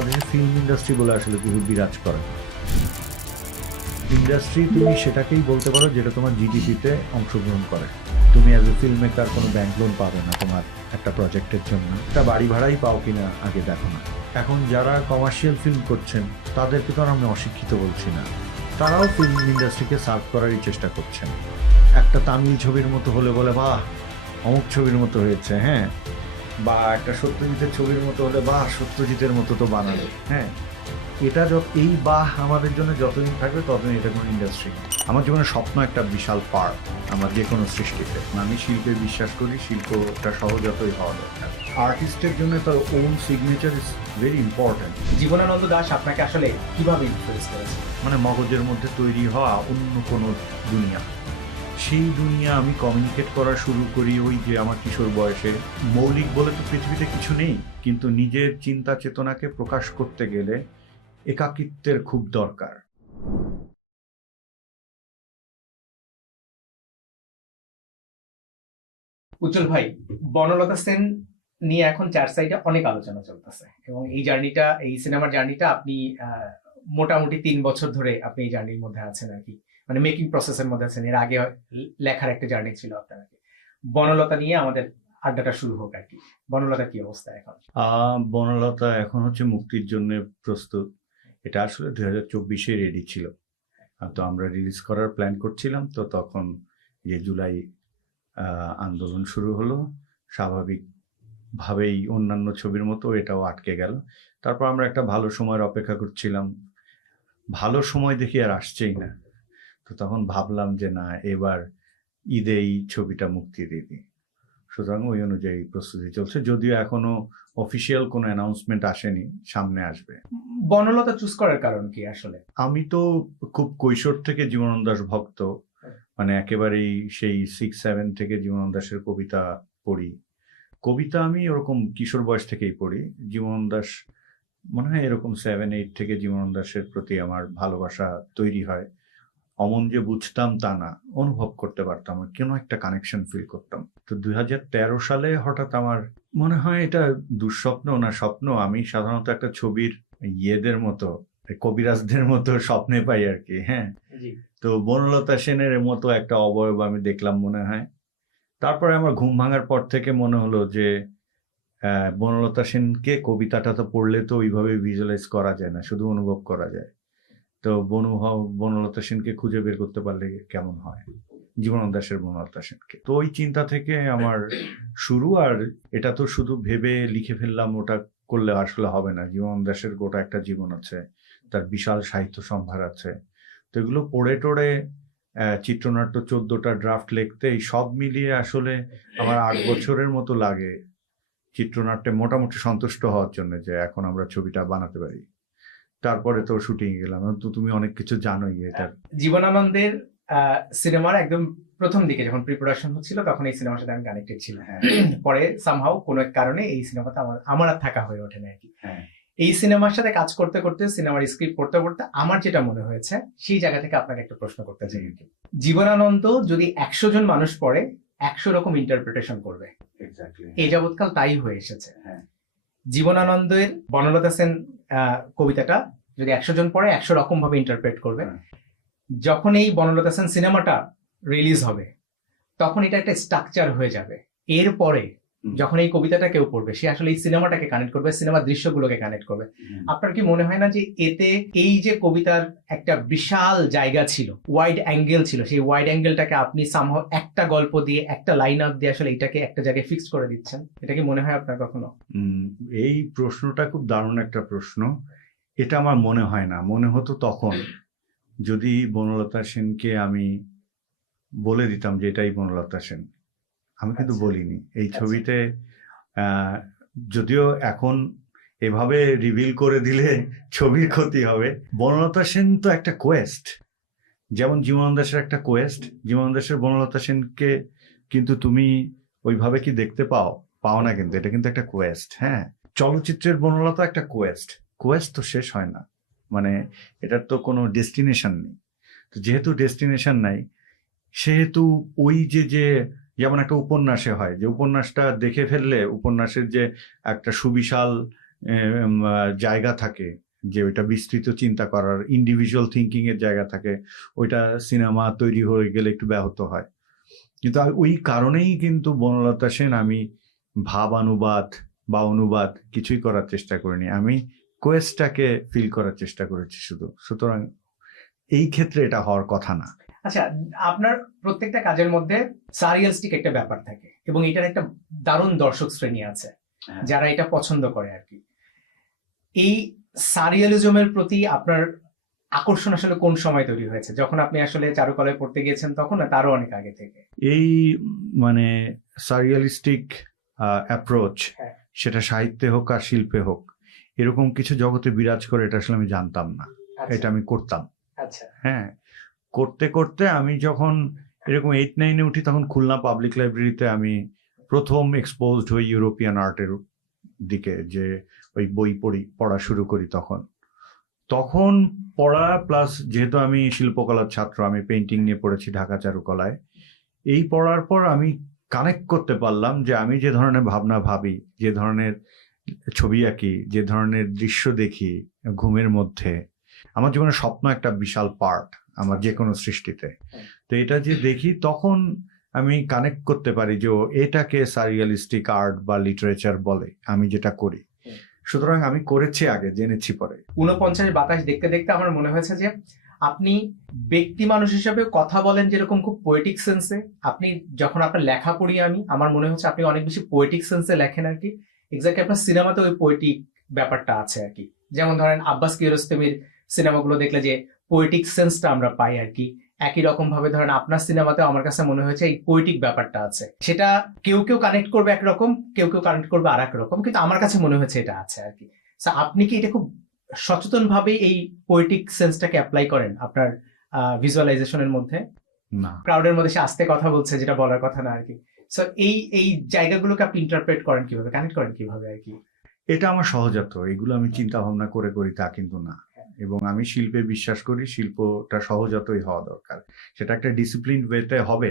বাংলাদেশের film industry বলে আসলে কিছু বিরাজ করে। ইন্ডাস্ট্রি তুমি সেটাকেই বলতে পারো যেটা তোমার জিডিপিতে অংশগ্রহণ করে। তুমি অ্যাজ এ ফিল্ম মেকার কোনো ব্যাংক লোন পাবে না তোমার একটা প্রজেক্টের জন্য, একটা বাড়ি ভাড়াই পাও কিনা আগে দেখো না। এখন যারা কমার্শিয়াল ফিল্ম করছেন তাদেরকে তো আর আমি অশিক্ষিত বলছি না, তারাও ফিল্ম ইন্ডাস্ট্রিকে সার্ভ করারই চেষ্টা করছেন। একটা তামিল ছবির মতো হলে বলে বাহ অমুক ছবির মতো হয়েছে, হ্যাঁ, বা একটা সত্যজিতের ছবির মতো হলে বাহ সত্যজিতের মতো তো বানাবে, হ্যাঁ। এটা এই বাহ আমাদের জন্য যতদিন থাকবে ততদিন এটা কোনো ইন্ডাস্ট্রি। আমার জীবনের স্বপ্ন একটা বিশাল পার্ট আমার যে কোনো সৃষ্টিতে। আমি শিল্পে বিশ্বাস করি, শিল্পটা সহজাতই হওয়া দরকার। আর্টিস্টের জন্য তার own signature is very important. Jibanananda Das আপনাকে আসলে কিভাবে ইনফ্লুয়েন্স করেছে? মানে মগজের মধ্যে তৈরি হওয়া অন্য কোনো দুনিয়া, সেই দুনিয়া আমি কমিউনিকেট করা শুরু করি ওই যে আমার কিশোর বয়সে। মৌলিক বলে তো পৃথিবীতে কিছু নেই, কিন্তু নিজের চিন্তা চেতনাকে প্রকাশ করতে গেলে একাকিত্বের খুব দরকার। উজ্জ্বল ভাই, বনলতা সেন নিয়ে এখন চার সাইডে অনেক আলোচনা চলতেছে এবং এই সিনেমার জার্নিটা আপনি মোটামুটি 3 বছর ধরে আপনি এই জার্নির মধ্যে আছেন আর কি, মানে মেকিং প্রসেসের মধ্যে আছেন। এর আগে লেখার একটা জার্নি ছিল আপনার। বনলতা নিয়ে আমাদের আড্ডাটা শুরু হোক আর কি। বনলতা কি অবস্থা এখন? বনলতা এখন হচ্ছে মুক্তির জন্য প্রস্তুত। এটা আসলে 2024-এ রেডি ছিল, তো আমরা রিলিজ করার প্ল্যান করছিলাম। তো তখন যে জুলাই আন্দোলন শুরু হলো, স্বাভাবিকভাবেই অন্যান্য ছবির মতো এটাও আটকে গেল। তারপর আমরা একটা ভালো সময়ের অপেক্ষা করছিলাম, ভালো সময় দেখি আর আসছেই না। তো তখন ভাবলাম যে না, এবার ঈদে এই ছবিটা মুক্তি দিয়ে দিই। সুতরাং ওই অনুযায়ী প্রস্তুতি চলছে, যদিও এখনো অফিসিয়াল কোনো অ্যানাউন্সমেন্ট আসেনি, সামনে আসবে। বনলতা চুজ করার কারণ কি আসলে? আমি তো খুব কৈশোর থেকে জীবনানন্দ দাশ ভক্ত, মানে একেবারেই সেই 6-7 থেকে জীবনানন্দ দাশের কবিতা পড়ি। কবিতা আমি ওরকম কিশোর বয়স থেকেই পড়ি। জীবনানন্দ দাশ মনে হয় এরকম 7-8 থেকে জীবনানন্দ দাশের প্রতি আমার ভালোবাসা তৈরি হয়। অমন যে বুঝতাম তা না, অনুভব করতে পারতাম, কেন একটা কানেকশন ফিল করতাম। তো 2013 সালে হঠাৎ আমার মনে হয় এটা দুঃস্বপ্ন না স্বপ্ন, আমি সাধারণত একটা ছবির ইয়েদের মতো, কবিরাজদের মতো স্বপ্নে পাই আর কি, হ্যাঁ। তো বনলতা সেনের মতো একটা অবয়ব আমি দেখলাম মনে হয়। তারপরে আমার ঘুম ভাঙার পর থেকে মনে হলো যে বনলতা সেনকে কবিতাটা তো পড়লে তো ওইভাবে ভিজুয়ালাইজ করা যায় না, শুধু অনুভব করা যায়। তো বনলতা সেনকে খুঁজে বের করতে পারলে কেমন হয়, জীবনানন্দ দাশের বনলতা সেনকে। তো ওই চিন্তা থেকে আমার শুরু। আর এটা তো শুধু ভেবে লিখে ফেললাম ওটা করলে আসলে হবে না। জীবনানন্দ দাশের গোটা একটা জীবন আছে, তার বিশাল সাহিত্য সম্ভার আছে। তো এগুলো পড়ে টোড়ে চিত্রনাট্য 14টা ড্রাফট লিখতে, এই সব মিলিয়ে আসলে আমার 8 বছরের মতো লাগে চিত্রনাট্যে মোটামুটি সন্তুষ্ট হওয়ার জন্য যে এখন আমরা ছবিটা বানাতে পারি। তারপরে তো শুটিং গেলাম। তো তুমি অনেক কিছু জানোই এটার। জীবনানন্দের সিনেমার একদম প্রথম দিকে যখন প্রিপারেশন হচ্ছিল তখন এই সিনেমার সাথে আমি কানেক্টেড ছিলাম। পরে সামহাও কোনো এক কারণে এই সিনেমাতে আমার আর থাকা হয়ে ওঠে না আর কি। এই সিনেমার সাথে কাজ করতে করতে, সিনেমার স্ক্রিপ্ট পড়তে পড়তে আমার যেটা মনে হয়েছে সেই জায়গা থেকে আপনাকে একটা প্রশ্ন করতে চাই। জীবনানন্দ যদি 100 জন মানুষ পড়ে 100 রকম ইন্টারপ্রিটেশন করবে, এই যাবৎকাল তাই হয়ে এসেছে। জীবনানন্দের বনলতা সেন কবিতাটা যদি 100 জন পড়ে 100 রকম ভাবে ইন্টারপ্রেট করবে। যখন এই বনলতা সেন সিনেমাটা রিলিজ হবে তখন এটা একটা স্ট্রাকচার হয়ে যাবে। এরপরে যখন এই কবিতাটা কেউ পড়বে সে আসলে এই সিনেমাটাকে কানেক্ট করবে, সিনেমার দৃশ্যগুলোকে কানেক্ট করবে। আপনার কি মনে হয় না যে এতে এই যে কবিতার একটা বিশাল জায়গা ছিল, ওয়াইড অ্যাঙ্গেল ছিল, সেই ওয়াইড অ্যাঙ্গেলটাকে আপনি সামহাও একটা গল্প দিয়ে, একটা লাইন আপ দিয়ে আসলে এটাকে একটা জায়গায় ফিক্স করে দিচ্ছেন? এটা কি মনে হয় আপনার কখনো? এই প্রশ্নটা খুব দারুণ একটা প্রশ্ন। এটা আমার মনে হয় না। মনে হতো তখন যদি বনলতা সেনকে আমি বলে দিতাম যে এটাই বনলতা সেন। আমি কিন্তু বলিনি এই ছবিতে। যদিও এখন এভাবে রিভিল করে দিলে ছবির ক্ষতি হবে। বনলতা সেন তো একটা কোয়েস্ট, যেমন জীবনানন্দ দাশের একটা কোয়েস্ট। জীবনানন্দ দাশের বনলতা সেনকে কিন্তু তুমি ওইভাবে কি দেখতে পাও না, কিন্তু এটা কিন্তু একটা কোয়েস্ট। হ্যাঁ, চলচ্চিত্রের বনলতা একটা কোয়েস্ট তো শেষ হয় না, মানে এটার তো কোনো ডেস্টিনেশন নেই। তো যেহেতু ডেস্টিনেশন নাই, সেহেতু ওই যে যেমন একটা উপন্যাসে হয় যে উপন্যাসটা দেখে ফেললে উপন্যাসের যে একটা সুবিশাল জায়গা থাকে, যে ওইটা বিস্তৃত চিন্তা করার, ইন্ডিভিজুয়াল থিঙ্কিং এর জায়গা থাকে, ওইটা সিনেমা তৈরি হয়ে গেলে একটু ব্যাহত হয়। কিন্তু ওই কারণেই কিন্তু বনলতা সেন আমি ভাবানুবাদ বা অনুবাদ কিছুই করার চেষ্টা করিনি, আমি কোয়েস্টটাকে ফিল করার চেষ্টা করেছি শুধু। সুতরাং এই ক্ষেত্রে এটা হওয়ার কথা না। আচ্ছা, আপনার প্রত্যেকটা কাজের মধ্যে সারিয়ালিস্টিক একটা ব্যাপার থাকে এবং এটার একটা দারুণ দর্শক শ্রেণী আছে যারা এটা পছন্দ করে আর কি। এই সারিয়ালিজমের প্রতি আপনার আকর্ষণ আসলে কোন সময় তৈরি হয়েছে? যখন আপনি আসলে চারুকলায় পড়তে গিয়েছেন তখন, না তারও অনেক আগে থেকে? এই মানে সারিয়ালিস্টিক অ্যাপ্রোচ, হ্যাঁ। সেটা সাহিত্যে হোক আর শিল্পে হোক, এরকম কিছু জগতে বিরাজ করে এটা আসলে আমি জানতাম না। এটা আমি করতাম। আচ্ছা। হ্যাঁ, করতে করতে আমি যখন এরকম 8-9-এ উঠি, তখন খুলনা পাবলিক লাইব্রেরিতে আমি প্রথম এক্সপোজড হই ইউরোপিয়ান আর্টের দিকে, যে ওই বই পড়া শুরু করি। তখন পড়া প্লাস যেহেতু আমি শিল্পকলার ছাত্র, আমি পেইন্টিং নিয়ে পড়েছি ঢাকা চারুকলায়, এই পড়ার পর আমি কানেক্ট করতে পারলাম যে আমি যে ধরনের ভাবনা ভাবি, যে ধরনের ছবি আঁকি, যে ধরনের দৃশ্য দেখি ঘুমের মধ্যে, আমার জীবনের স্বপ্ন একটা বিশাল পার্ট আমার যে কোনো সৃষ্টিতে। তো এটা যে দেখি, তখন আমি কানেক্ট করতে পারি যে এটাকে সারিয়ালিস্টিক আর্ট বা লিটারেচার বলে, আমি যেটা করি। সুতরাং আমি করেছি আগে, জেনেছি পরে। 49 বাতাস দেখতে দেখতে আমার মনে হয়েছে যে আপনি ব্যক্তি মানুষ হিসেবে কথা বলেন যেরকম খুব পোয়েটিক সেন্সে, আপনি যখন আপনার লেখা পড়ি আমার মনে হচ্ছে আপনি অনেক বেশি পোয়েটিক সেন্সে লেখেন আর কি। এক্স্যাক্টলি আপনার সিনেমাতে ওই পোয়েটিক ব্যাপারটা আছে আর কি। যেমন ধরেন আব্বাস কিয়ারোস্তামির সিনেমাগুলো দেখলে যে পোয়েটিক সেন্সটা আমরা পাই আর কি, একই রকম ভাবে ধরেন আপনার সিনেমাতেও আমার কাছে মনে হয়েছে এই পোয়েটিক ব্যাপারটা আছে। সেটা কেউ কেউ কানেক্ট করবে একরকম, কেউ কেউ কানেক্ট করবে আর এক রকম, কিন্তু আমার কাছে মনে হয়েছে এটা আছে আর কি। আপনি কি এটা খুব সচেতন ভাবে এই পোয়েটিক সেন্সটাকে অ্যাপ্লাই করেন আপনার ভিজুয়ালাইজেশনের মধ্যে? না, ক্রাউডের মধ্যে সে আস্তে কথা বলছে, যেটা বলার কথা না আর কি। সো এই জায়গাগুলোকে আপনি ইন্টারপ্রেট করেন কিভাবে, কানেক্ট করেন কিভাবে আর কি? এটা আমার সহজাত, এগুলো আমি চিন্তা ভাবনা করে করি তা কিন্তু না। এবং আমি শিল্পে বিশ্বাস করি, শিল্পটা সহজাতই হওয়া দরকার। সেটা একটা ডিসিপ্লিন ওয়েতে হবে।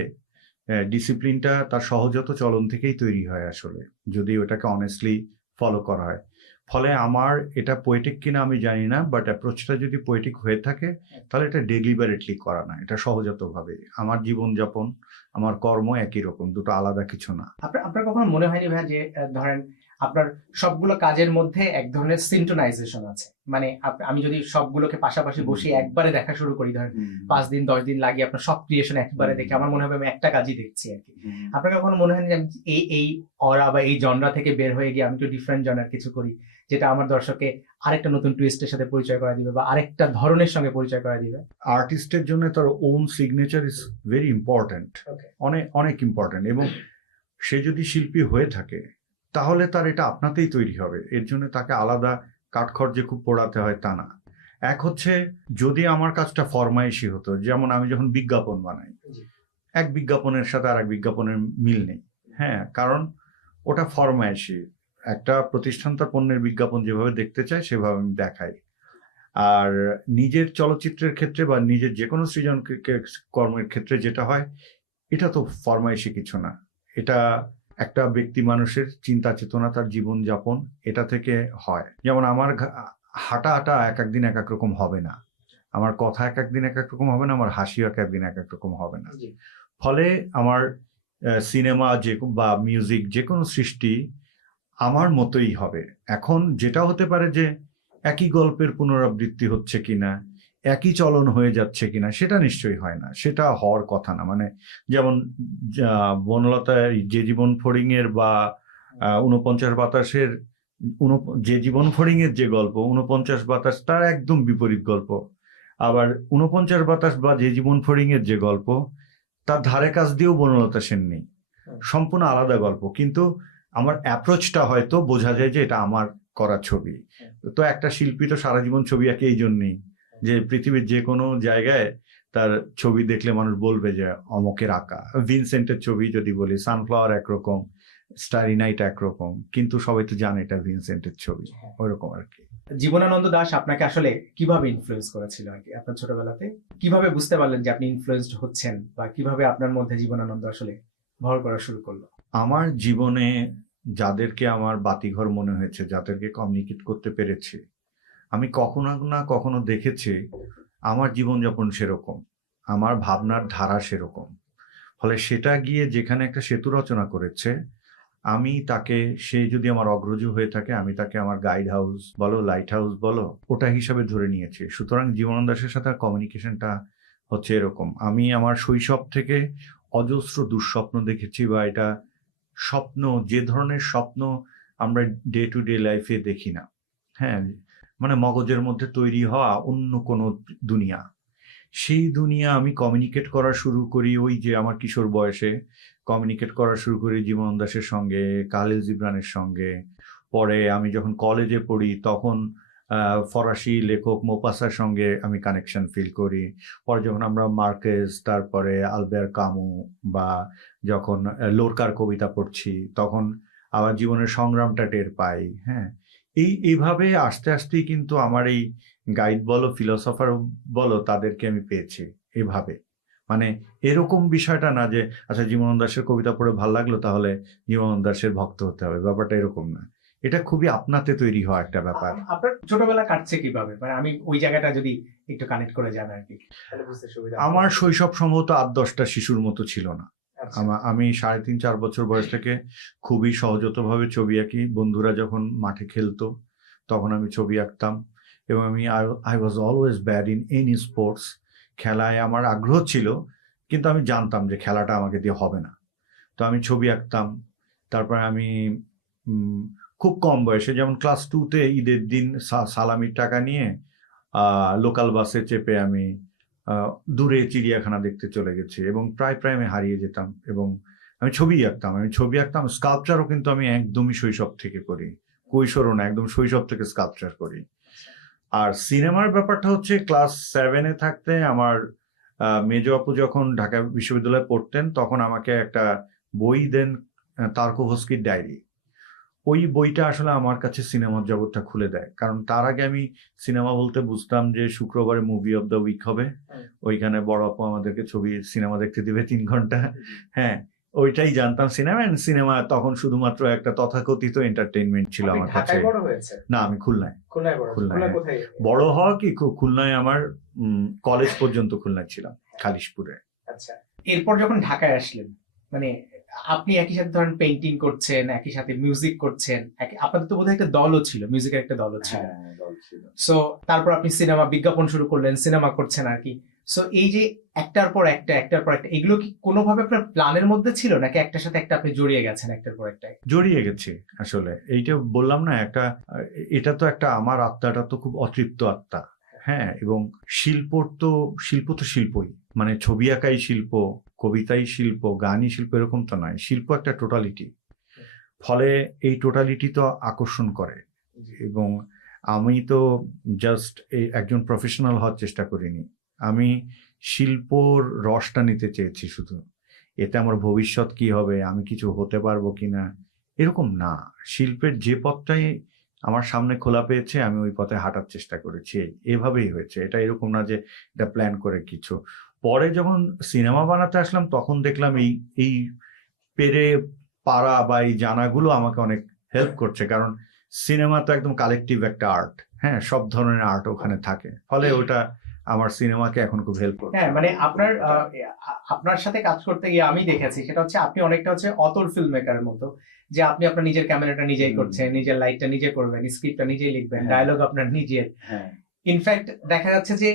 ডিসিপ্লিনটা তার সহজাত চলন থেকেই তৈরি হয় আসলে, যদি ওটাকে অনেস্টলি ফলো করা হয়। ফলে আমার এটা পোয়েটিক কিনা আমি জানি না, বাট অ্যাপ্রোচটা যদি পোয়েটিক হয়ে থাকে তাহলে এটা ডেলিবারেটলি করা না, এটা সহজাতভাবে। আমার জীবনযাপন, আমার কর্ম একই রকম, দুটো আলাদা কিছু না। আপনার কখনো মনে হয়নি ভাই যে ধরেন আপনার সবগুলো কাজের মধ্যে এক ধরনের সিনটোনাইজেশন আছে? মানে আমি যদি সবগুলোকে পাশাপাশি বসিয়ে একবারে দেখা শুরু করি, ধরেন 5 দিন 10 দিন লাগিয়ে আপনার সব ক্রিয়েশন একবারে দেখে আমার মনে হবে আমি একটা কাজই দেখছি আর কি। আপনার কখনো মনে হয়নি যে আমি এই অরা বা এই জনরা থেকে বের হয়ে গিয়ে আমি একটু ডিফারেন্ট জনার কিছু করি, যেটা আমার দর্শককে আরেকটা নতুন টুইস্টের সাথে পরিচয় করা দিবে বা আরেকটা ধরনের সঙ্গে পরিচয় করা দিবে? আর্টিস্টের জন্য তার own signature is very important, অনেক অনেক ইম্পর্টেন্ট। এবং সে যদি শিল্পী হয়ে থাকে তাহলে তার এটা আপনাতেই তৈরি হবে, এর জন্য তাকে আলাদা কাঠখড় খুব পোড়াতে হয় তা না। এক হচ্ছে, যদি আমার কাজটা ফরমাইশি হতো, যেমন আমি যখন বিজ্ঞাপন বানাই, এক বিজ্ঞাপনের সাথে আর এক বিজ্ঞাপনের মিল নেই। হ্যাঁ, কারণ ওটা ফরমাইশি। একটা প্রতিষ্ঠান তার পণ্যের বিজ্ঞাপন যেভাবে দেখতে চায় সেভাবে আমি দেখাই। আর নিজের চলচ্চিত্রের ক্ষেত্রে বা নিজের যে কোনো সৃজন কর্মের ক্ষেত্রে যেটা হয়, এটা তো ফরমাইশি কিছু না, এটা একটা ব্যক্তি মানুষের চিন্তা চেতনা, তার জীবনযাপন, এটা থেকে হয়। যেমন আমার হাঁটা এক একদিন এক এক রকম হবে না, আমার কথা এক একদিন এক এক রকম হবে না, আমার হাসিও এক একদিন এক এক রকম হবে না। ফলে আমার সিনেমা বা মিউজিক যে কোনো সৃষ্টি আমার মতোই হবে। এখন যেটা হতে পারে যে একই গল্পের পুনরাবৃত্তি হচ্ছে কিনা, একই চলন হয়ে যাচ্ছে কিনা, সেটা নিশ্চয়ই হয় না, সেটা হওয়ার কথা না। মানে যেমন বনলতা যে জীবন ফড়িং এর বা 49 বাতাসের যে জীবন ফড়িং এর যে গল্প, 49 বাতাস তার একদম বিপরীত গল্প। আবার 49 বাতাস বা যে জীবন ফড়িং এর যে গল্প, তার ধারে কাছ দিয়েও বনলতা সেন নেই, সম্পূর্ণ আলাদা গল্প। কিন্তু আমার অ্যাপ্রোচটা হয়তো বোঝা যায় যে এটা আমার করা ছবি। তো একটা শিল্পী তো সারা জীবন ছবি আঁকে এই জন্যই যে পৃথিবীর যে কোনো জায়গায় তার ছবি দেখলে মানুষ বলবে যে অমকের আঁকা। ভিনসেন্টের ছবি যদি বলি, সানফ্লাওয়ার একরকম, স্টারি নাইট একরকম, কিন্তু সবাই তো জানে এটা ভিনসেন্টের ছবি, ওইরকম আর কি। জীবনানন্দ দাশ আপনাকে আসলে কিভাবে ইনফ্লুয়েন্স করেছিল আর কি আপনার ছোটবেলাতে? কিভাবে বুঝতে পারলেন যে আপনি ইনফ্লুয়েন্সড হচ্ছেন, বা কিভাবে আপনার মধ্যে জীবনানন্দ আসলে ভর করা শুরু করলো? আমার জীবনে যাদেরকে আমার বাতিঘর মনে হয়েছে, যাদেরকে কমিউনিকেট করতে পেরেছি, আমি কখনো না কখনো দেখেছি আমার জীবনযাপন সেরকম, আমার ভাবনার ধারা সেরকম। ফলে সেটা গিয়ে যেখানে একটা সেতু রচনা করেছে, আমি তাকে, সে যদি আমার অগ্রজ হয়ে থাকে, আমি তাকে আমার গাইড হাউস বলো, লাইট হাউস বলো, ওটা হিসাবে ধরে নিয়েছি। সুতরাং জীবনানন্দ দাশের সাথে কমিউনিকেশনটা হচ্ছে এরকম। আমি আমার শৈশব থেকে অজস্র দুঃস্বপ্ন দেখেছি, বা এটা স্বপ্ন, যে ধরনের স্বপ্ন আমরা ডে টু ডে লাইফে দেখি না, হ্যাঁ, মানে মগজের মধ্যে তৈরি হওয়া অন্য কোনো দুনিয়া, সেই দুনিয়া আমি কমিউনিকেট করা শুরু করি। ওই যে আমার কিশোর বয়সে কমিউনিকেট করা শুরু করি জীবনানন্দ দাশের সঙ্গে, কালিল জিবরানের সঙ্গে। পরে আমি যখন কলেজে পড়ি তখন ফরাসি লেখক মোপাসার সঙ্গে আমি কানেকশন ফিল করি। পরে যখন আমরা মার্কেস, তারপরে আলবেয়ার কামু, বা যখন লোরকার কবিতা পড়ছি, তখন আমার জীবনের সংগ্রামটা টের পাই। হ্যাঁ, এইভাবে আস্তে আস্তেই কিন্তু আমার এই গাইড বলো, ফিলোসফার বলো, তাদেরকে আমি পেয়েছি এভাবে। মানে এরকম বিষয়টা না যে আচ্ছা জীবনানন্দ দাশের কবিতা পড়ে ভালো লাগলো তাহলে জীবনানন্দ দাশের ভক্ত হতে হবে, ব্যাপারটা এরকম না। এটা খুবই আপনাতে তৈরি হওয়া একটা ব্যাপার। আপনার ছোটবেলা কাটছে কিভাবে, মানে আমি ওই জায়গাটা যদি একটু কানেক্ট করে যান আর কি, তাহলে বুঝতে সুবিধা হবে। আমার শৈশব সম্ভবত 8-10টা শিশুর মতো ছিল না। আচ্ছা। আমি 3.5-4 বছর বয়স থেকে খুবই সহজতভাবে ছবি আঁকি। বন্ধুরা যখন মাঠে খেলতো তখন আমি ছবি আঁকতাম, এবং I was always bad in any sports. খেলায় আমার আগ্রহ ছিল, কিন্তু আমি জানতাম যে খেলাটা আমাকে দিয়ে হবে না। তো আমি ছবি আঁকতাম। তারপরে আমি খুব কম বয়সে, যেমন ক্লাস 2-তে ঈদের দিন সালামির টাকা নিয়ে লোকাল বাসে চেপে আমি দূরে চিড়িয়াখানা দেখতে চলে গেছি, এবং প্রায় আমি হারিয়ে যেতাম। এবং আমি ছবি আঁকতাম। স্কাল্পচারও কিন্তু আমি একদমই শৈশব থেকে করি, কৈশোরও না, একদম শৈশব থেকে স্কাল্পচার করি। আর সিনেমার ব্যাপারটা হচ্ছে ক্লাস 7-এ থাকতে আমার মেজ আপু যখন ঢাকা বিশ্ববিদ্যালয়ে পড়তেন, তখন আমাকে একটা বই দেন, তারকোভস্কির ডায়েরি। ওই বইটা আসলে আমার কাছে সিনেমার জগৎটা খুলে দেয়। কারণ তার আগে আমি সিনেমা বলতে বুঝতাম যে শুক্রবারে মুভি অফ দ্য উইক হবে, ওইখানে বড় আপু আমাদেরকে সিনেমা দেখতে দিবে 3 ঘন্টা। হ্যাঁ, ওইটাই জানতাম সিনেমা। সিনেমা তখন শুধুমাত্র একটা তথাকথিত এন্টারটেইনমেন্ট ছিল আমার কাছে। ঢাকায় বড় হয়েছে? না, আমি খুলনায়। খুলনায় বড়? খুলনায় কোথায় বড় হওয়া কি, খুলনায় আমার কলেজ পর্যন্ত খুলনায় ছিলাম, খালিশপুরে। আচ্ছা, এরপর যখন ঢাকায় আসলেন, মানে আপনি একই সাথে ধরেন পেইন্টিং করছেন, একই সাথে মিউজিক করছেন, আপনাদের তো বোধহয় একটা দলও ছিল, মিউজিকের একটা দলও ছিল। সো তারপর আপনি সিনেমা বিজ্ঞাপন শুরু করলেন, সিনেমা করছেন আর কি। সো এই যে একটার পর একটা এগুলো কি কোনোভাবে আপনার প্ল্যানের মধ্যে ছিল, নাকি একটার সাথে একটা আপনি জড়িয়ে গেছেন একটার পর একটা? জড়িয়ে গেছি আসলে। এইটা বললাম না, এটা তো একটা, আমার আত্মাটা তো খুব অতৃপ্ত আত্মা। হ্যাঁ, এবং শিল্প তো শিল্পই, মানে ছবি আঁকাই শিল্প, কবিতাই শিল্প, গানই শিল্প, এরকম তো নয়। শিল্প একটা টোটালিটি। ফলে এই টোটালিটি তো আকর্ষণ করে। এবং আমি তো জাস্ট একজন প্রফেশনাল হওয়ার চেষ্টা করিনি, আমি শিল্পর রসটা নিতে চেয়েছি শুধু। এতে আমার ভবিষ্যৎ কি হবে, আমি কিছু হতে পারবো কিনা, এরকম না। শিল্পের যে পথটাই আমার সামনে খোলা পেয়েছে, আমি ওই পথে হাঁটার চেষ্টা করেছি। এভাবেই হয়েছে, এটা এরকম না যে এটা প্ল্যান করে কিছু। পরে যখন সিনেমা বানাতে আসলাম তখন দেখলাম এই পেরে পারা বা এই জানাগুলো আমাকে অনেক হেল্প করছে। কারণ সিনেমা তো একদম কালেকটিভ একটা আর্ট। হ্যাঁ, সব ধরনের আর্ট ওখানে থাকে, ফলে ওটা আমার সিনেমাকে এখন খুব হেল্প করে। হ্যাঁ, মানে আপনার সাথে কাজ করতে গিয়ে আমি দেখেছি, সেটা হচ্ছে আপনি অনেকটা হচ্ছে অতর ফিল্ম মেকারের মতো, যে আপনি আপনার নিজের ক্যামেরাটা নিজেই করছেন, নিজের লাইটটা নিজে করবেন, স্ক্রিপ্টটা নিজেই লিখবেন, ডায়লগ আপনার নিজের। ইনফ্যাক্ট দেখা যাচ্ছে যে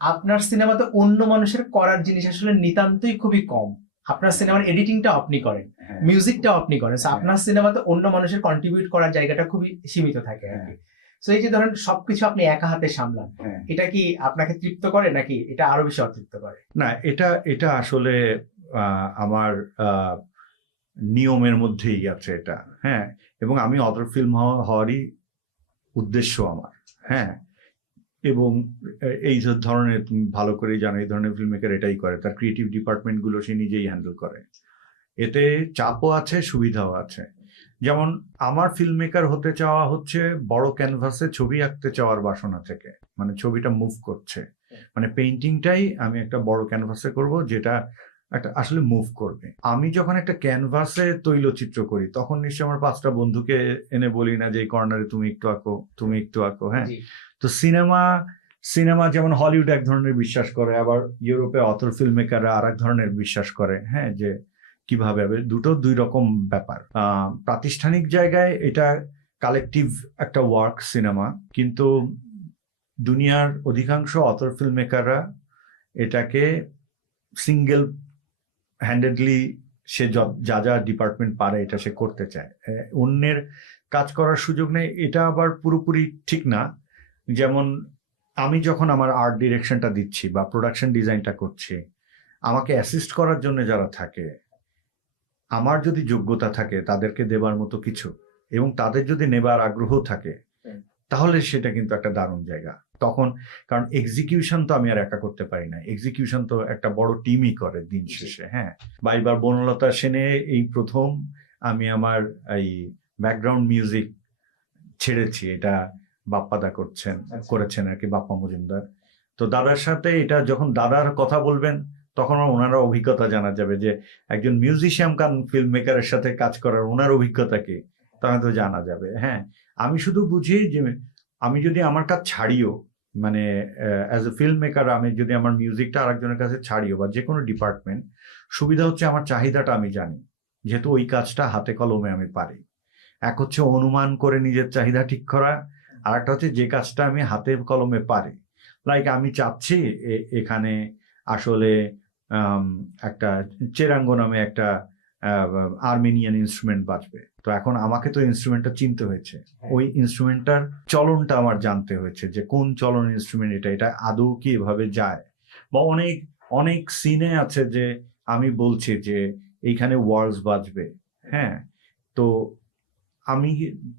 আপনার সিনেমাতে অন্য মানুষের করার জিনিস আসলে নিতান্তই খুবই কম। আপনার সিনেমার এডিটিংটা আপনি করেন, মিউজিকটাও আপনি করেন। আপনার সিনেমাতে অন্য মানুষের কন্ট্রিবিউট করার জায়গাটা খুবই সীমিত থাকে আর কি। তো এই যে ধরেন সবকিছু আপনি একা হাতে সামলান, এটা কি আপনাকে তৃপ্ত করে, নাকি এটা আরো বেশি অতৃপ্ত করে? না, এটা আসলে আমার নিয়মের মধ্যেই আছে এটা। হ্যাঁ, এবং আমি অদর ফিল্ম হওয়ারই উদ্দেশ্য আমার। হ্যাঁ, এবং এই ধরনের, তুমি ভালো করেই জানো, এই ধরনের ফিল্ম মেকার এটাই করে, তার ক্রিয়েটিভ ডিপার্টমেন্ট গুলো সে নিজেই হ্যান্ডেল করে। এতে চাপও আছে, সুবিধাও আছে। যেমন আমার ফিল্ম মেকার হতে চাওয়া হচ্ছে বড় ক্যানভাসে ছবি আঁকতে চাওয়ার বাসনা থেকে, মানে ছবিটা মুভ করছে, মানে পেইন্টিংটাই আমি একটা বড় ক্যানভাসে করব, যেটা একটা আসলে মুভ করবে। আমি যখন একটা ক্যানভাসে তৈলচিত্র করি তখন নিশ্চয়ই আমার 5টা বন্ধুকে এনে বলি না যে এই কর্নারে তুমি একটু আঁকো, তুমি একটু আঁকো। হ্যাঁ, জি তো সিনেমা যেমন হলিউড এক ধরনের বিশ্বাস করে, আবার ইউরোপে অথর ফিল্ম মেকাররা আর এক ধরনের বিশ্বাস করে। হ্যাঁ, যে কিভাবে হবে, দুটো দুই রকম ব্যাপার। প্রাতিষ্ঠানিক জায়গায় এটা কালেকটিভ একটা ওয়ার্ক সিনেমা, কিন্তু দুনিয়ার অধিকাংশ অথর ফিল্ম মেকাররা এটাকে সিঙ্গেল হ্যান্ডেডলি সে যা যা ডিপার্টমেন্ট পারে এটা সে করতে চায়, অন্যের কাজ করার সুযোগ নেই। এটা আবার পুরোপুরি ঠিক না। যেমন আমি যখন আমার আর্ট ডিরেকশনটা দিচ্ছি বা প্রোডাকশন ডিজাইনটা করছি, আমাকে অ্যাসিস্ট করার জন্য যারা থাকে, আমার যদি যোগ্যতা থাকে তাদেরকে দেবার মতো কিছু, এবং তাদের যদি নেবার আগ্রহ থাকে, তাহলে সেটা কিন্তু একটা দারুণ জায়গা তখন। কারণ এক্সিকিউশন তো আমি আর একা করতে পারি না, এক্সিকিউশন তো একটা বড় টিমই করে দিন শেষে। হ্যাঁ, বা এবার বনলতা সেনে এই প্রথম আমি আমার এই ব্যাকগ্রাউন্ড মিউজিক ছেড়েছি, এটা বাপ্পাদা করেছেন আর কি, বাপ্পা মজুমদার। তো দাদার সাথে এটা যখন দাদার কথা বলবেন তখন ওনারা অভিজ্ঞতা জানা যাবে যে একজন মিউজিশিয়ান কাম ফিল্ম মেকারের সাথে কাজ করার ওনার অভিজ্ঞতা কি, তখন তো জানা যাবে। হ্যাঁ, আমি শুধু বুঝি যে আমি যদি আমার কাজ ছাড়িও, মানে অ্যাজ এ ফিল্ম মেকার আমি যদি আমার মিউজিকটা আরেকজনের কাছে ছাড়িও বা যে কোনো ডিপার্টমেন্ট, সুবিধা হচ্ছে আমার চাহিদাটা আমি জানি, যেহেতু ওই কাজটা হাতে কলমে আমি পারি। এক হচ্ছে অনুমান করে নিজের চাহিদা ঠিক করা, আর একটা হচ্ছে যে কাজটা আমি হাতে কলমে পারি। লাইক আমি চাচ্ছি এখানে আসলে একটা চেরাঙ্গো নামে একটা আর্মেনিয়ান ইনস্ট্রুমেন্ট বাজবে, তো এখন আমাকে তো ইনস্ট্রুমেন্টটা চিনতে হয়েছে, ওই ইনস্ট্রুমেন্টটার চলনটা আমার জানতে হয়েছে যে কোন চলন ইনস্ট্রুমেন্ট, এটা আদৌ কি এভাবে যায়। বা অনেক অনেক সিনে আছে যে আমি বলছি যে এইখানে ওয়ার্লস বাজবে। হ্যাঁ, তো আমি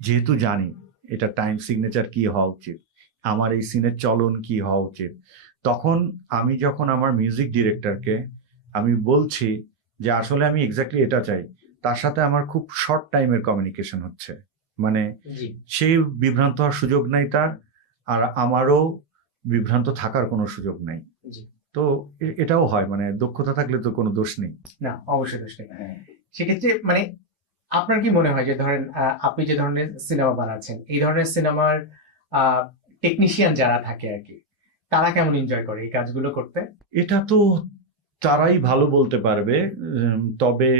যেহেতু জানি এটা টাইম সিগনেচার কি হওয়া উচিত, আমার এই সিনের চলন কি হওয়া উচিত, তখন আমি যখন আমার মিউজিক ডিরেক্টরকে আমি বলছি যে আসলে আমি এক্স্যাক্টলি এটা চাই, তার সাথে আমার খুব শর্ট টাইমের কমিউনিকেশন হচ্ছে, মানে সেই বিভ্রান্ত হওয়ার সুযোগ নাই তার, আর আমারও বিভ্রান্ত থাকার কোনো সুযোগ নাই। তো এটাও হয়, মানে দক্ষতা থাকলে তো কোনো দোষ নেই। না, অবশ্যই দোষ নেই। সেক্ষেত্রে মানে আপনার কি মনে হয় যে ধরেন আপনি যে ধরনের সিনেমা বানাচ্ছেন, এই ধরনের সিনেমার টেকনিশিয়ান যারা থাকে আর কি, তারা কেমন এনজয় করে এই কাজগুলো করতে? এটা তো তারাই ভালো বলতে পারবে। তবে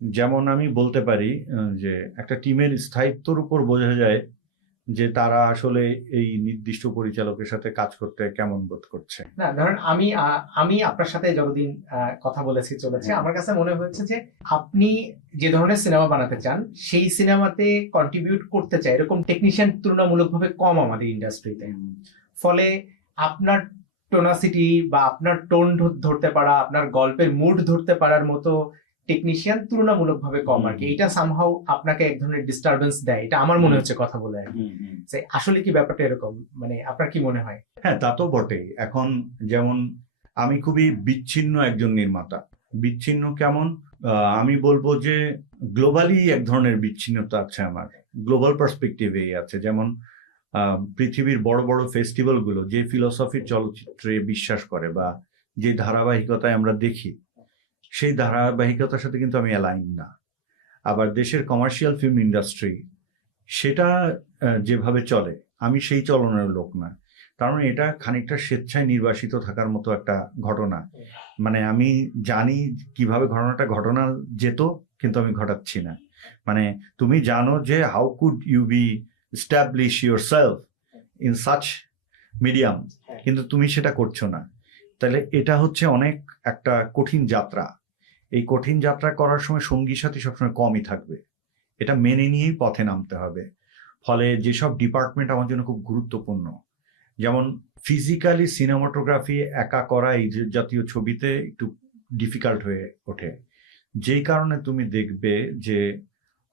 যেমন আমি বলতে পারি যে একটা টিমের স্থায়িত্বর উপর বোঝা যায় যে তারা আসলে এই নির্দিষ্ট পরিচালকের সাথে কাজ করতে কেমন বোধ করছে। না, ধরেন আমি আপনার সাথে যতদিন কথা বলেছি চলেছে, আমার কাছে মনে হচ্ছে যে আপনি যে ধরনের সিনেমা বানাতে চান সেই সিনেমাতে কন্ট্রিবিউট করতে চায় এরকম টেকনিশিয়ান তুলনামূলকভাবে কম আমাদের ইন্ডাস্ট্রিতে। ফলে আপনার টোনাসিটি বা আপনার টোন ধরতে পারা, আপনার গল্পের মুড ধরতে পারার মতো টেকনিশিয়ান তুলনামূলকভাবে কম আর কি। এটা সামহাউ আপনাকে এক ধরনের ডিস্টারবেন্স দেয়, এটা আমার মনে হচ্ছে কথা বলে আর কি। আসলে কি ব্যাপারটা এরকম, মানে আপনার কি মনে হয়? হ্যাঁ, তা তো বটেই। এখন যেমন আমি খুবই বিচ্ছিন্ন একজন নির্মাতা। বিচ্ছিন্ন কেমন? আমি বলবো যে গ্লোবালি এক ধরনের বিচ্ছিন্নতা আছে আমার, গ্লোবাল পার্সপেক্টিভেই আছে। যেমন পৃথিবীর বড় বড় ফেস্টিভ্যাল গুলো যে ফিলসফির চলচ্চিত্রে বিশ্বাস করে বা যে ধারাবাহিকতায় আমরা দেখি, সেই ধারাবাহিকতার সাথে কিন্তু আমি অ্যালাইন না। আবার দেশের কমার্শিয়াল ফিল্ম ইন্ডাস্ট্রি সেটা যেভাবে চলে, আমি সেই চলনের লোক না। কারণ এটা খানিকটা স্বেচ্ছায় নির্বাসিত থাকার মতো একটা ঘটনা। মানে আমি জানি কিভাবে ঘটনা যেত, কিন্তু আমি ঘটাচ্ছি না। মানে তুমি জানো যে how could you be establish yourself in such medium, কিন্তু তুমি সেটা করছো না। তাহলে এটা হচ্ছে অনেক একটা কঠিন যাত্রা। এই কঠিন যাত্রা করার সময় সঙ্গী সাথী সবসময় কমই থাকবে, এটা মেনে নিয়েই পথে নামতে হবে। ফলে যেসব ডিপার্টমেন্ট আমার জন্য খুব গুরুত্বপূর্ণ, যেমন ফিজিক্যালি সিনেমাটোগ্রাফি একা করা এই জাতীয় ছবিতে একটু ডিফিকাল্ট হয়ে ওঠে। যেই কারণে তুমি দেখবে যে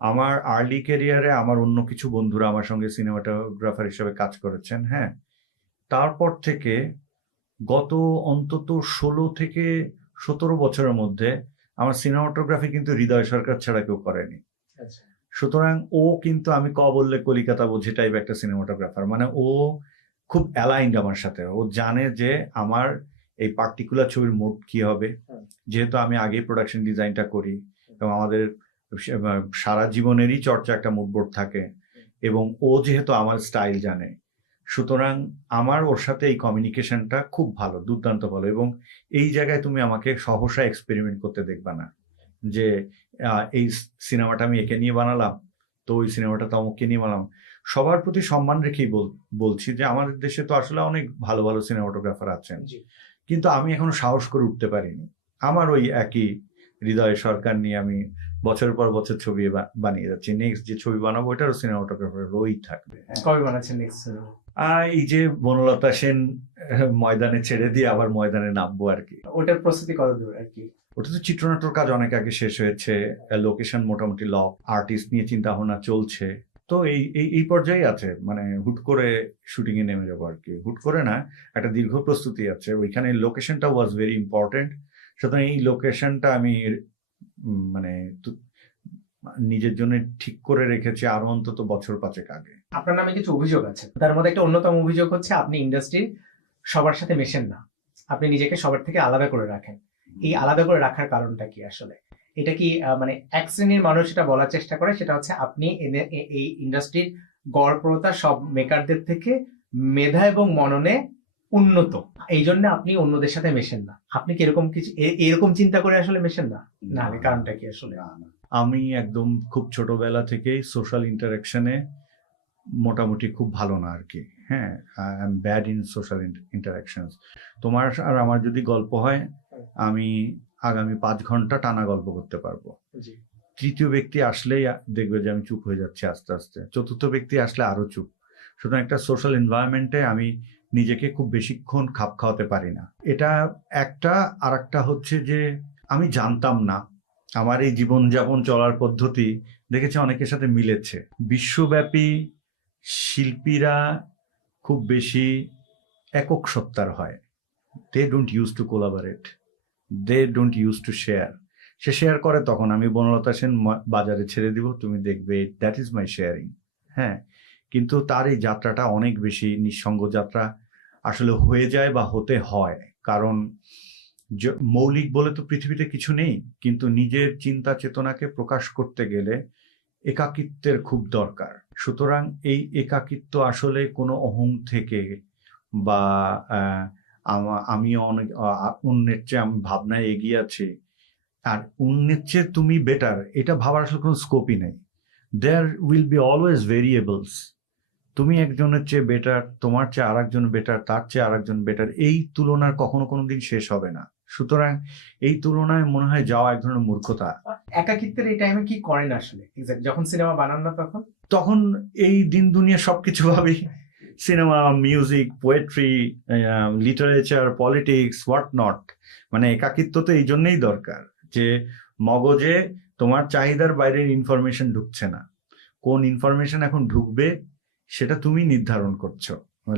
আমার আর্লি ক্যারিয়ারে আমার অন্য কিছু বন্ধুরা আমার সঙ্গে সিনেমাটোগ্রাফার হিসেবে কাজ করেছেন। হ্যাঁ, তারপর থেকে গত অন্তত 16 থেকে 17 বছরের মধ্যে আমার সিনেমাটোগ্রাফি কিন্তু হৃদয় সরকার ছাড়া কেউ করেনি। সুতরাং ও কিন্তু আমি বললে কলিকাতা বোঝে টাইপ একটা সিনেমাটোগ্রাফার, মানে ও খুব অ্যালাইন্ড আমার সাথে। ও জানে যে আমার এই পার্টিকুলার ছবির মোড কি হবে, যেহেতু আমি আগেই প্রোডাকশন ডিজাইনটা করি এবং আমাদের সারা জীবনেরই চর্চা একটা মুড বোর্ড থাকে, এবং ও যেহেতু আমার স্টাইল জানে, সুতরাং আমার ওর সাথে এই কমিউনিকেশনটা খুব ভালো, দুর্দান্ত ভালো। এবং এই জায়গায় তুমি আমাকে সহসা এক্সপেরিমেন্ট করতে দেখবা না যে এই সিনেমাটা আমি একে নিয়ে বানালাম, তো ওই সিনেমাটা তো আমাকে নিয়ে বানালাম। সবার প্রতি সম্মান রেখেই বলছি যে আমাদের দেশে তো আসলে অনেক ভালো ভালো সিনেমাটোগ্রাফার আছেন, কিন্তু আমি এখনো সাহস করে উঠতে পারিনি। আমার ওই একই হৃদয় সরকার নিয়ে আমি বছরের পর বছর ছবি বানিয়ে যাচ্ছি। নেক্সট যে ছবি বানাবো ওইটারও সিনেমাটোগ্রাফার ওই থাকবে। কবে বানাচ্ছেন নেক্সট? এই যে বনলতা সেন ময়দানে ছেড়ে দিয়ে আবার ময়দানে নামবো আর কি। ওটার প্রস্তুতি কত দূর আর কি? ওটা তো চিত্রনাট্যর কাজ অনেক আগে শেষ হয়েছে, লোকেশন মোটামুটি লক, আর্টিস্ট নিয়ে চিন্তা ভাবনা চলছে, তো এই পর্যায়ে আছে। মানে হুট করে শুটিং এ নেমে যাবো আর কি, হুট করে না, একটা দীর্ঘ প্রস্তুতি আছে। ওইখানে লোকেশনটা ওয়াজ ভেরি ইম্পর্টেন্ট, সুতরাং এই লোকেশনটা আমি মানে নিজের জন্য ঠিক করে রেখেছি আরো অন্তত বছর 5 আগে। আপনার নামে কিছু অভিযোগ আছে, তার মধ্যে একটা অন্যতম অভিযোগ হচ্ছে আপনি ইন্ডাস্ট্রির সবার সাথে মেশেন না, আপনি নিজেকে সবার থেকে আলাদা করে রাখেন। এই আলাদা করে রাখার কারণটা কি আসলে? এটা কি মানে এক শ্রেণীর মানুষ এটা বলার চেষ্টা করে, সেটা হচ্ছে আপনি এই ইন্ডাস্ট্রির গড়প্রতা সব মেকারদের থেকে মেধা এবং মননে উন্নত, এই জন্য আপনি অন্যদের সাথে মেশেন না। আপনি কি এরকম কিছু এরকম চিন্তা করে আসলে মেশেন না? না, কারণটা কি আসলে? আমি একদম খুব ছোটবেলা থেকেই সোশ্যাল ইন্টারাকশনে মোটামুটি খুব ভালো না আর কি। হ্যাঁ, I am bad in social interactions. তোমার আর আমার যদি গল্প হয়, আমি আগামী 5 ঘন্টা টানা গল্প করতে পারবো। তৃতীয় ব্যক্তি আসলেই দেখবে যে আমি চুপ হয়ে যাচ্ছি আস্তে আস্তে, চতুর্থ ব্যক্তি আসলে আরো চুপ। সুতরাং একটা সোশ্যাল এনভায়রনমেন্টে আমি নিজেকে খুব বেশিক্ষণ খাপ খাওয়াতে পারি না। এটা একটা। আর একটা হচ্ছে যে আমি জানতাম না, আমার এই জীবনযাপন চলার পদ্ধতি দেখেছি অনেকের সাথে মিলেছে। বিশ্বব্যাপী শিল্পীরা খুব বেশি একক সত্তার হয়। They don't use to collaborate, they don't use to share. সে শেয়ার করে তখন আমি বনলতা সেন বাজারে ছেড়ে দিব, তুমি দেখবে দ্যাট ইজ মাই শেয়ারিং। হ্যাঁ, কিন্তু তার এই যাত্রাটা অনেক বেশি নিঃসঙ্গ যাত্রা আসলে হয়ে যায় বা হতে হয়, কারণ মৌলিক বলে তো পৃথিবীতে কিছু নেই, কিন্তু নিজের চিন্তা চেতনাকে প্রকাশ করতে গেলে একাকিত্বের খুব দরকার। সুতরাং এই একাকিত্ব আসলে কোনো অহং থেকে বা আমি অনেক অন্যের চেয়ে আমি ভাবনায় এগিয়ে আছি আর অন্যের চেয়ে তুমি বেটার, এটা ভাবার আসলে কোনো স্কোপই নেই। There will be always variables. তুমি একজনের চেয়ে বেটার, তোমার চেয়ে আর একজন বেটার, তার চেয়ে আর একজন বেটার, এই তুলনার কখনো কোনোদিন শেষ হবে না। সুতরাং এই তুলনায় মনে হয় যাওয়া এক ধরনের মূর্খতা। একাকিত্বের এই টাইমে কি করেন আসলে? যখন সিনেমা বানান না তখন এই দিন দুনিয়া সবকিছু ভাবি, cinema, music, poetry, literature, politics, what not. মানে একাকিত্ব তো এই জন্যই দরকার যে মগজে তোমার চাহিদার বাইরের ইনফরমেশন ঢুকছে না, কোন ইনফরমেশন এখন ঢুকবে সেটা তুমি নির্ধারণ করছো।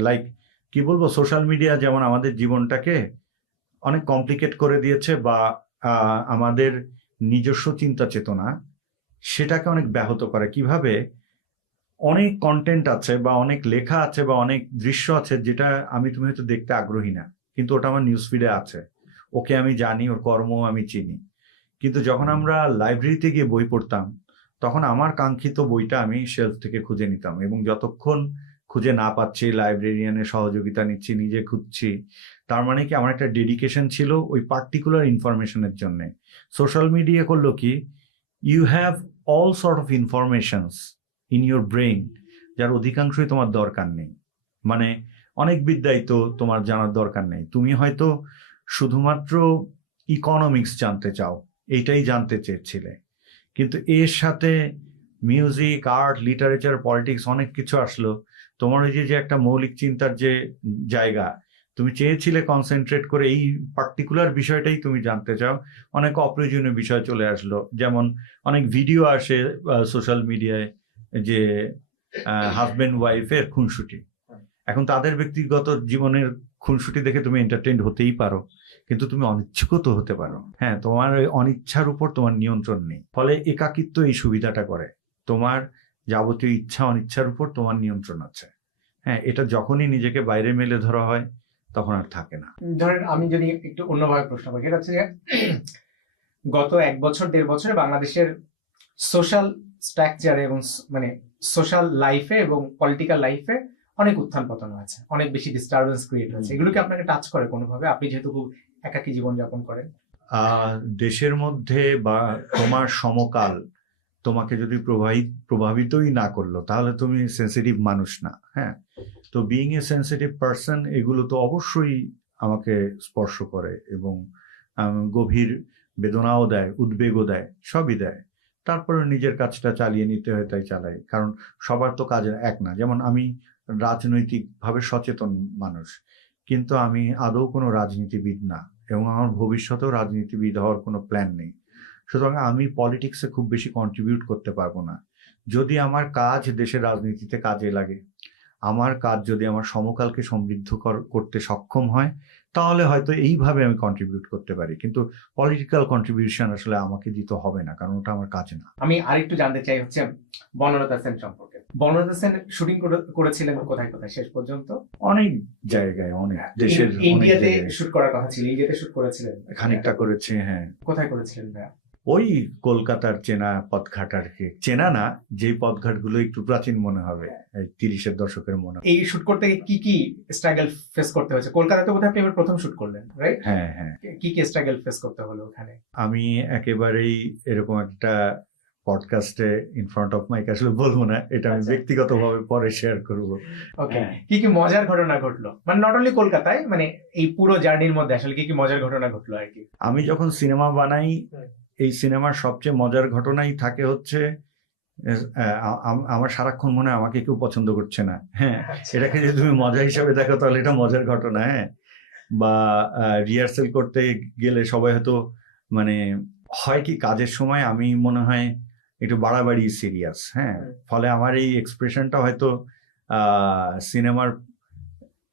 লাইক কি বলবো, সোশ্যাল মিডিয়া যেমন আমাদের জীবনটাকে অনেক কমপ্লিকেট করে দিয়েছে, বা আমাদের নিজস্ব চিন্তা চেতনা সেটাকে অনেক ব্যাহত করে। কিভাবে অনেক কন্টেন্ট আছে বা অনেক লেখা আছে বা অনেক দৃশ্য আছে যেটা তুমি হয়তো দেখতে আগ্রহী না, কিন্তু ওটা আমার নিউজ ফিডে আছে, ওকে আমি জানি, ওর কর্ম আমি চিনি। কিন্তু যখন আমরা লাইব্রেরিতে গিয়ে বই পড়তাম, তখন আমার কাঙ্ক্ষিত বইটা আমি শেলফ থেকে খুঁজে নিতাম, এবং যতক্ষণ খুঁজে না পাচ্ছি লাইব্রেরিয়ানের সহযোগিতা নিচ্ছি, নিজে খুঁজছি। তার মানে কি আমার একটা ডেডিকেশন ছিল ওই পার্টিকুলার ইনফরমেশনের জন্য। সোশ্যাল মিডিয়া করলো কি, you have all sort of informations in your brain, যার অধিকাংশই তোমার দরকার নেই। মানে অনেক বিদ্যাই তো তোমার জানার দরকার নেই, তুমি হয়তো শুধুমাত্র ইকোনমিক্স জানতে চাও, এইটাই জানতে চেয়েছিলে, কিন্তু এর সাথে মিউজিক, আর্ট, লিটারেচার, পলিটিক্স অনেক কিছু আসলো। তোমার ওই যে একটা মৌলিক চিন্তার যে জায়গা, তুমি চেয়েছিলে কনসেন্ট্রেট করে এই পার্টিকুলার বিষয়টাই তুমি জানতে চাও, অনেক অপ্রয়োজনীয় বিষয় চলে আসলো। যেমন অনেক ভিডিও আসে সোশ্যাল মিডিয়ায় যে হাজবেন্ড ওয়াইফের খুনসুটি। এখন তাদের ব্যক্তিগত জীবনের খুনসুটি দেখে তুমি এন্টারটেইন হতেই পারো, কিন্তু তুমি অনিচ্ছুকও তো হতে পারো। হ্যাঁ, তোমার ওই অনিচ্ছার উপর তোমার নিয়ন্ত্রণ নেই। ফলে একাকিত্ব এই সুবিধাটা করে, তোমার যাবতীয় ইচ্ছা অনিচ্ছার উপর তোমার নিয়ন্ত্রণ আছে। হ্যাঁ, এটা যখনই নিজেকে বাইরে মেলে ধরা হয়, তখন আর থাকে না। ধরেন আমি যদি একটু অন্যভাবে প্রশ্ন করি, সেটা হচ্ছে যে গত 1 বছর 1.5 বছরে বাংলাদেশের সোশ্যাল স্ট্রাকচারে এবং মানে সোশ্যাল লাইফে এবং পলিটিক্যাল লাইফে অনেক উত্থান পতন হয়েছে, অনেক বেশি ডিস্টারবেন্স ক্রিয়েট হয়েছে। এগুলো কি আপনাকে টাচ করে কোনোভাবে, আপনি যেহেতু খুব একাকী জীবনযাপন করেন? দেশের মধ্যে বা তোমার সমকাল তোমাকে যদি প্রভাবিতই না করলো তাহলে তুমি সেন্সিটিভ মানুষ না। হ্যাঁ, তো বিইং এ সেন্সিটিভ পার্সন এগুলো তো অবশ্যই আমাকে স্পর্শ করে এবং গভীর বেদনাও দেয়, উদ্বেগও দেয়, সবই দেয়। তারপরে নিজের কাজটা চালিয়ে নিতে হয়, তাই চালাই। কারণ সবার তো কাজ এক না। যেমন আমি রাজনৈতিকভাবে সচেতন মানুষ, কিন্তু আমি আদৌ কোনো রাজনীতিবিদ না এবং আমার ভবিষ্যতেও রাজনীতিবিদ হওয়ার কোনো প্ল্যান নেই। সুতরাং আমি পলিটিক্সে খুব বেশি কন্ট্রিবিউট করতে পারবো না। যদি আমার কাজ দেশের রাজনীতিতে কাজে লাগে, আমার কাজ যদি আমার সমকালকে সমৃদ্ধ করতে সক্ষম হয়, তাহলে হয়তো এইভাবে আমি কন্ট্রিবিউট করতে পারি। কিন্তু পলিটিক্যাল কন্ট্রিবিউশন আসলে আমাকে দিতে হবে না, কারণ ওটা আমার কাজ না। আমি আরেকটু জানতে চাই হচ্ছে বনলতা সেন সম্পর্কে। বনলতা সেন শুটিং করেছিলেন কোথায় কোথায় শেষ পর্যন্ত? অনেক জায়গায়, অনেক দেশের। ইন্ডিয়াতে শুট করার কথা ছিল, ইন্ডিয়াতে শুট করেছিলেন? খানিকটা করেছে, হ্যাঁ। কোথায় করেছিলেন ভাইয়া? ওই কলকাতার চেনা পথঘাট আর কি। চেনা না, যে পথঘাটগুলো একটু প্রাচীন মনে হবে, 30-এর দশকের মনে হবে। এই শুট করতে কি কি স্ট্রাগল ফেস করতে হয়েছে? কলকাতাতে বোধহয় আপনি এবার প্রথম শুট করলেন, রাইট? হ্যাঁ হ্যাঁ। কি কি স্ট্রাগল ফেস করতে হলো ওখানে? আমি একেবারেই এরকম একটা পডকাস্টে ইন ফ্রন্ট অফ মাইক আসলে বলবো না, এটা আমি ব্যক্তিগতভাবে পরে শেয়ার করবো। ওকে, কি কি মজার ঘটনা ঘটলো, মানে নট অনলি কলকাতায়, মানে এই পুরো জার্নির মধ্যে আসলে কি কি মজার ঘটনা ঘটলো আর কি? আমি যখন সিনেমা বানাই, এই সিনেমার সবচেয়ে মজার ঘটনাই থাকে হচ্ছে আমার সারাক্ষণ মনে হয় আমাকে কেউ পছন্দ করছে না। হ্যাঁ, এটাকে যদি তুমি মজা হিসাবে দেখো তাহলে এটা মজার ঘটনা। হ্যাঁ, বা রিহার্সেল করতে গেলে সবাই হয়তো মানে হয় কি, কাজের সময় আমি মনে হয় একটু বাড়াবাড়ি সিরিয়াস। হ্যাঁ, ফলে আমার এই এক্সপ্রেশনটা হয়তো সিনেমার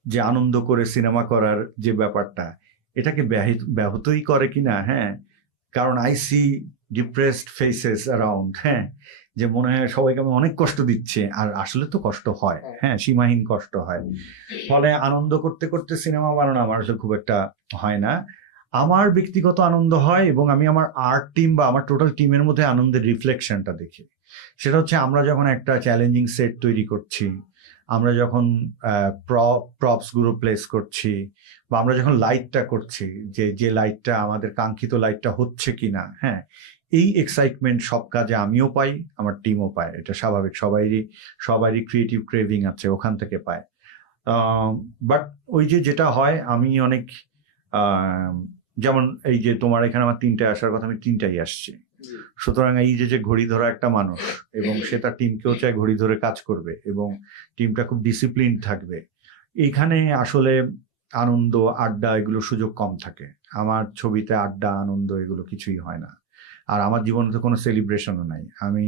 যে আনন্দ করে সিনেমা করার যে ব্যাপারটা, এটাকে ব্যাহতই করে কিনা। হ্যাঁ, কারণ I see depressed faces around. হ্যাঁ, যে মনে হয় সবাইকে আমি অনেক কষ্ট দিচ্ছে, আর আসলে তো কষ্ট হয়। হ্যাঁ, সীমাহীন কষ্ট হয়। ফলে আনন্দ করতে করতে সিনেমা বানানো আমার আসলে খুব একটা হয় না। আমার ব্যক্তিগত আনন্দ হয় এবং আমি আমার আর্ট টিম বা আমার টোটাল টিমের মধ্যে আনন্দের রিফ্লেকশনটা দেখি। সেটা হচ্ছে আমরা যখন একটা চ্যালেঞ্জিং সেট তৈরি করছি, আমরা যখন প্রপস গুলো প্লেস করছি, বা আমরা যখন লাইটটা করছি, যে লাইটটা আমাদের কাঙ্ক্ষিত লাইটটা হচ্ছে কিনা। হ্যাঁ, এই এক্সাইটমেন্ট সব কাজে আমিও পাই, আমার টিমও পায়। এটা স্বাভাবিক, সবারই ক্রিয়েটিভ ক্রেভিং আছে, ওখান থেকে পায়। বাট ওই যেটা হয়, আমি অনেক যেমন এই যে তোমার এখানে আমার 3টায় আসার কথা, আমি 3টায় আসছি। সুতরাং এই যে ঘড়ি ধরা একটা মানুষ, এবং সে তার টিমকেও চায় ঘড়ি ধরে কাজ করবে এবং টিমটা খুব ডিসিপ্লিন থাকবে, এইখানে আসলে আনন্দ আড্ডা এগুলো সুযোগ কম থাকে। আমার ছবিতে আড্ডা আনন্দ এগুলো কিছুই হয় না। আর আমার জীবনে তো কোনো সেলিব্রেশনও নাই। আমি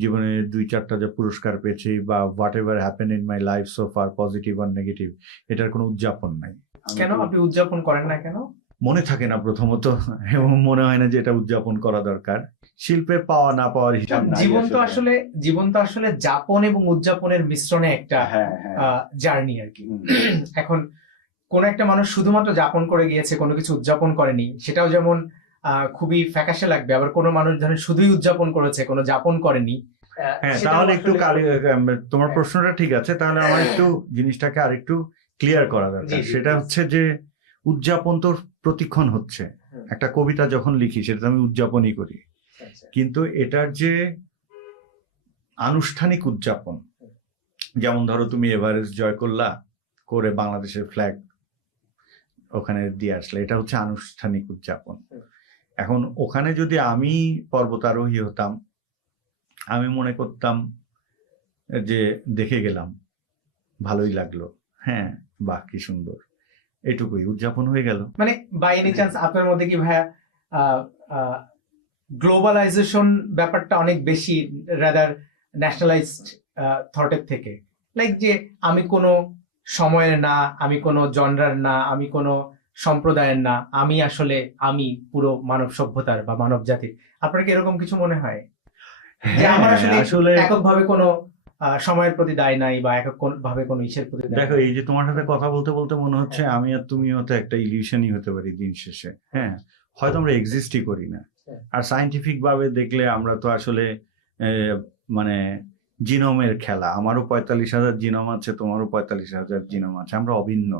জীবনে 2-4টা যে পুরস্কার পেয়েছি বা whatever happen in my life so far, positive আর নেগেটিভ, এটার কোনো উদযাপন নাই। কেন আপনি উদযাপন করেন না কেন? মনে থাকে না প্রথমত, এবং মনে হয় না যে এটা উদযাপন করা দরকার। শিল্পে পাওয়া না পাওয়ার হিসাব নাই। জীবন তো আসলে যাপন এবং উদযাপনের মিশ্রণে একটা জার্নি আর কি। এখন কোন একটা মানুষ শুধুমাত্র যাপন করে গিয়েছে, কোনো কিছু উদযাপন করেনি, সেটাও যেমন খুবই ফ্যাকাশে লাগবে। আবার কোনো মানুষ ধরেন শুধুই উদযাপন করেছে, কোনো যাপন করেনি। হ্যাঁ, তাহলে একটু তোমার প্রশ্নটা ঠিক আছে, তাহলে আমার একটু জিনিসটাকে আরেকটু ক্লিয়ার করা দরকার। সেটা হচ্ছে যে উদযাপন তো প্রতিক্ষণ হচ্ছে। একটা কবিতা যখন লিখি সেটা আমি উদযাপনই করি, কিন্তু এটার যে আনুষ্ঠানিক উদযাপন, যেমন ধরো তুমি এভারেস্ট জয় করে বাংলাদেশের ফ্ল্যাগ ওখানে দিয়ে আসলে, এটা হচ্ছে আনুষ্ঠানিক উদযাপন। এখন ওখানে যদি আমি পর্বতারোহী হতাম, আমি মনে করতাম যে দেখে গেলাম, ভালোই লাগলো, হ্যাঁ বাহ কি সুন্দর, এটুকুই উদযাপন হয়ে গেল। মানে বাই এনি চান্স আপনার মধ্যে কি ভাইয়া গ্লোবালাইজেশন ব্যাপারটা অনেক বেশি রাদার ন্যাশনালাইজড থটের থেকে? লাইক যে আমি কোনো সময়ের না, আমি কোনো জনরার না, আমি কোনো সম্প্রদায়ের না, আমি আসলে আমি পুরো মানব সভ্যতার বা মানব জাতির। আপনার কি এরকম কিছু মনে হয় যে আমার আসলে এককভাবে কোনো সময়ের প্রতি দায় নাই বা একক ভাবে কোনো ইসের প্রতি দায় দেখো, নাই। এই যে তোমার সাথে কথা বলতে বলতে মনে হচ্ছে আমি আর তুমিও তো একটা ইলিউশনই হতে পারি দিন শেষে। হ্যাঁ, হয়তো আমরা এক্সিস্টই করি না। আর সায়েন্টিফিক ভাবে দেখলে আমরা তো আসলে মানে জিনোমের খেলা, আমারও 45,000 জিনোম আছে, তোমারও 45,000 জিনোম আছে, আমরা অভিন্ন।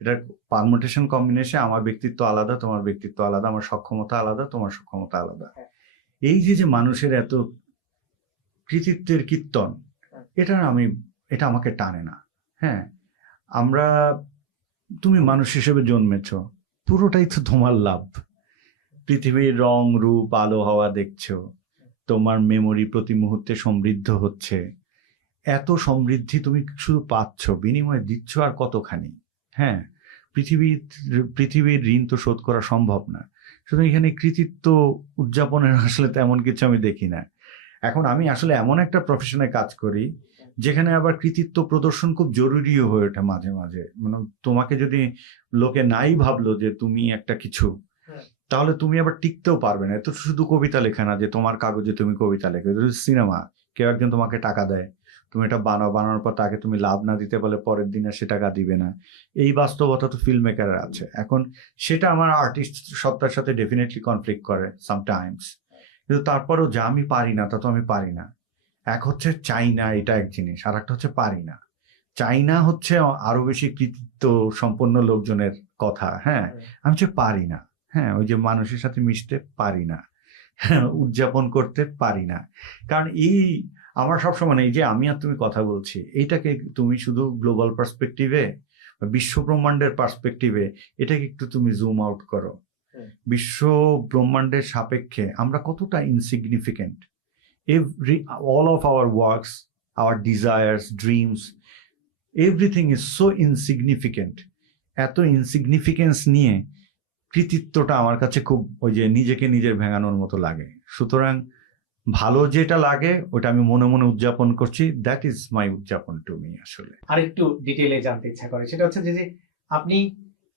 এটার পারমুটেশন কম্বিনেশন, আমার ব্যক্তিত্ব আলাদা, তোমার ব্যক্তিত্ব আলাদা, আমার সক্ষমতা আলাদা, তোমার সক্ষমতা আলাদা। এই যে মানুষের এত কৃতিত্বের কীর্তন, এটা আমাকে টানে না। হ্যাঁ, আমরা, তুমি মানুষ হিসেবে জন্মেছো, পুরোটাই তো তোমার লাভ। পৃথিবীর রং রূপ আলো হাওয়া দেখছো, তোমার মেমোরি প্রতি মুহূর্তে সমৃদ্ধ হচ্ছে। এত সমৃদ্ধি তুমি শুধু পাচ্ছ, বিনিময়ে দিচ্ছ আর কতখানি। হ্যাঁ, পৃথিবীর ঋণ তো শোধ করা সম্ভব না। সুতরাং এখানে কৃতিত্ব উদযাপনের আসলে তেমন কিছু আমি দেখি না। এখন আমি আসলে এমন একটা প্রফেশনে কাজ করি যেখানে আবার কৃতিত্ব প্রদর্শন খুব জরুরিও হয়ে ওঠে মাঝে মাঝে। মানে তোমাকে যদি লোকে নাই ভাবলো যে তুমি একটা কিছু, তাহলে তুমি আবার টিকতেও পারবে না। এত শুধু কবিতা লেখা না যে তোমার কাগজে তুমি কবিতা লেখো, সিনেমা, কেউ একজন তোমাকে টাকা দেয়, তুমি এটা বানানোর পর তাকে তুমি লাভ না দিতে পারলে পরের দিনে সে টাকা দিবে না। এই বাস্তবতা তো ফিল্ম মেকারের আছে। এখন সেটা আমার আর্টিস্ট সত্তার সাথে ডেফিনেটলি কনফ্লিক্ট করে সামটাইমস, কিন্তু তারপরেও যা আমি পারি না তা তো আমি পারি না। এক হচ্ছে চাই না, এটা এক জিনিস, আর একটা হচ্ছে পারি না। চাই না হচ্ছে আরো বেশি কৃতিত্ব সম্পন্ন লোকজনের কথা। হ্যাঁ, আমি হচ্ছে পারি না। হ্যাঁ, ওই যে মানুষের সাথে মিশতে পারি না, উদযাপন করতে পারি না। কারণ আমার সবসময় এই যে আমি আর তুমি কথা বলছি, এইটাকে তুমি শুধু গ্লোবাল পার্সপেক্টিভে, বিশ্ব ব্রহ্মাণ্ডের পার্সপেক্টিভে এটাকে একটু তুমি জুম আউট করো। বিশ্ব ব্রহ্মাণ্ডের সাপেক্ষে আমরা কতটা insignificant. all of our works, our desires, dreams, everything is so insignificant. এত ইনসিগনিফিকেন্স নিয়ে কৃতিত্বটা আমার কাছে খুব ওই যে নিজেকে নিজের ভেঙানোর মতো লাগে। সুতরাং ভালো যেটা লাগে ওটা আমি মনে মনে উদযাপন করছি, দ্যাট ইজ মাই উদযাপন টু মি। আসলে আরেকটু ডিটেইলে জানতে ইচ্ছা করে, সেটা হচ্ছে যে আপনি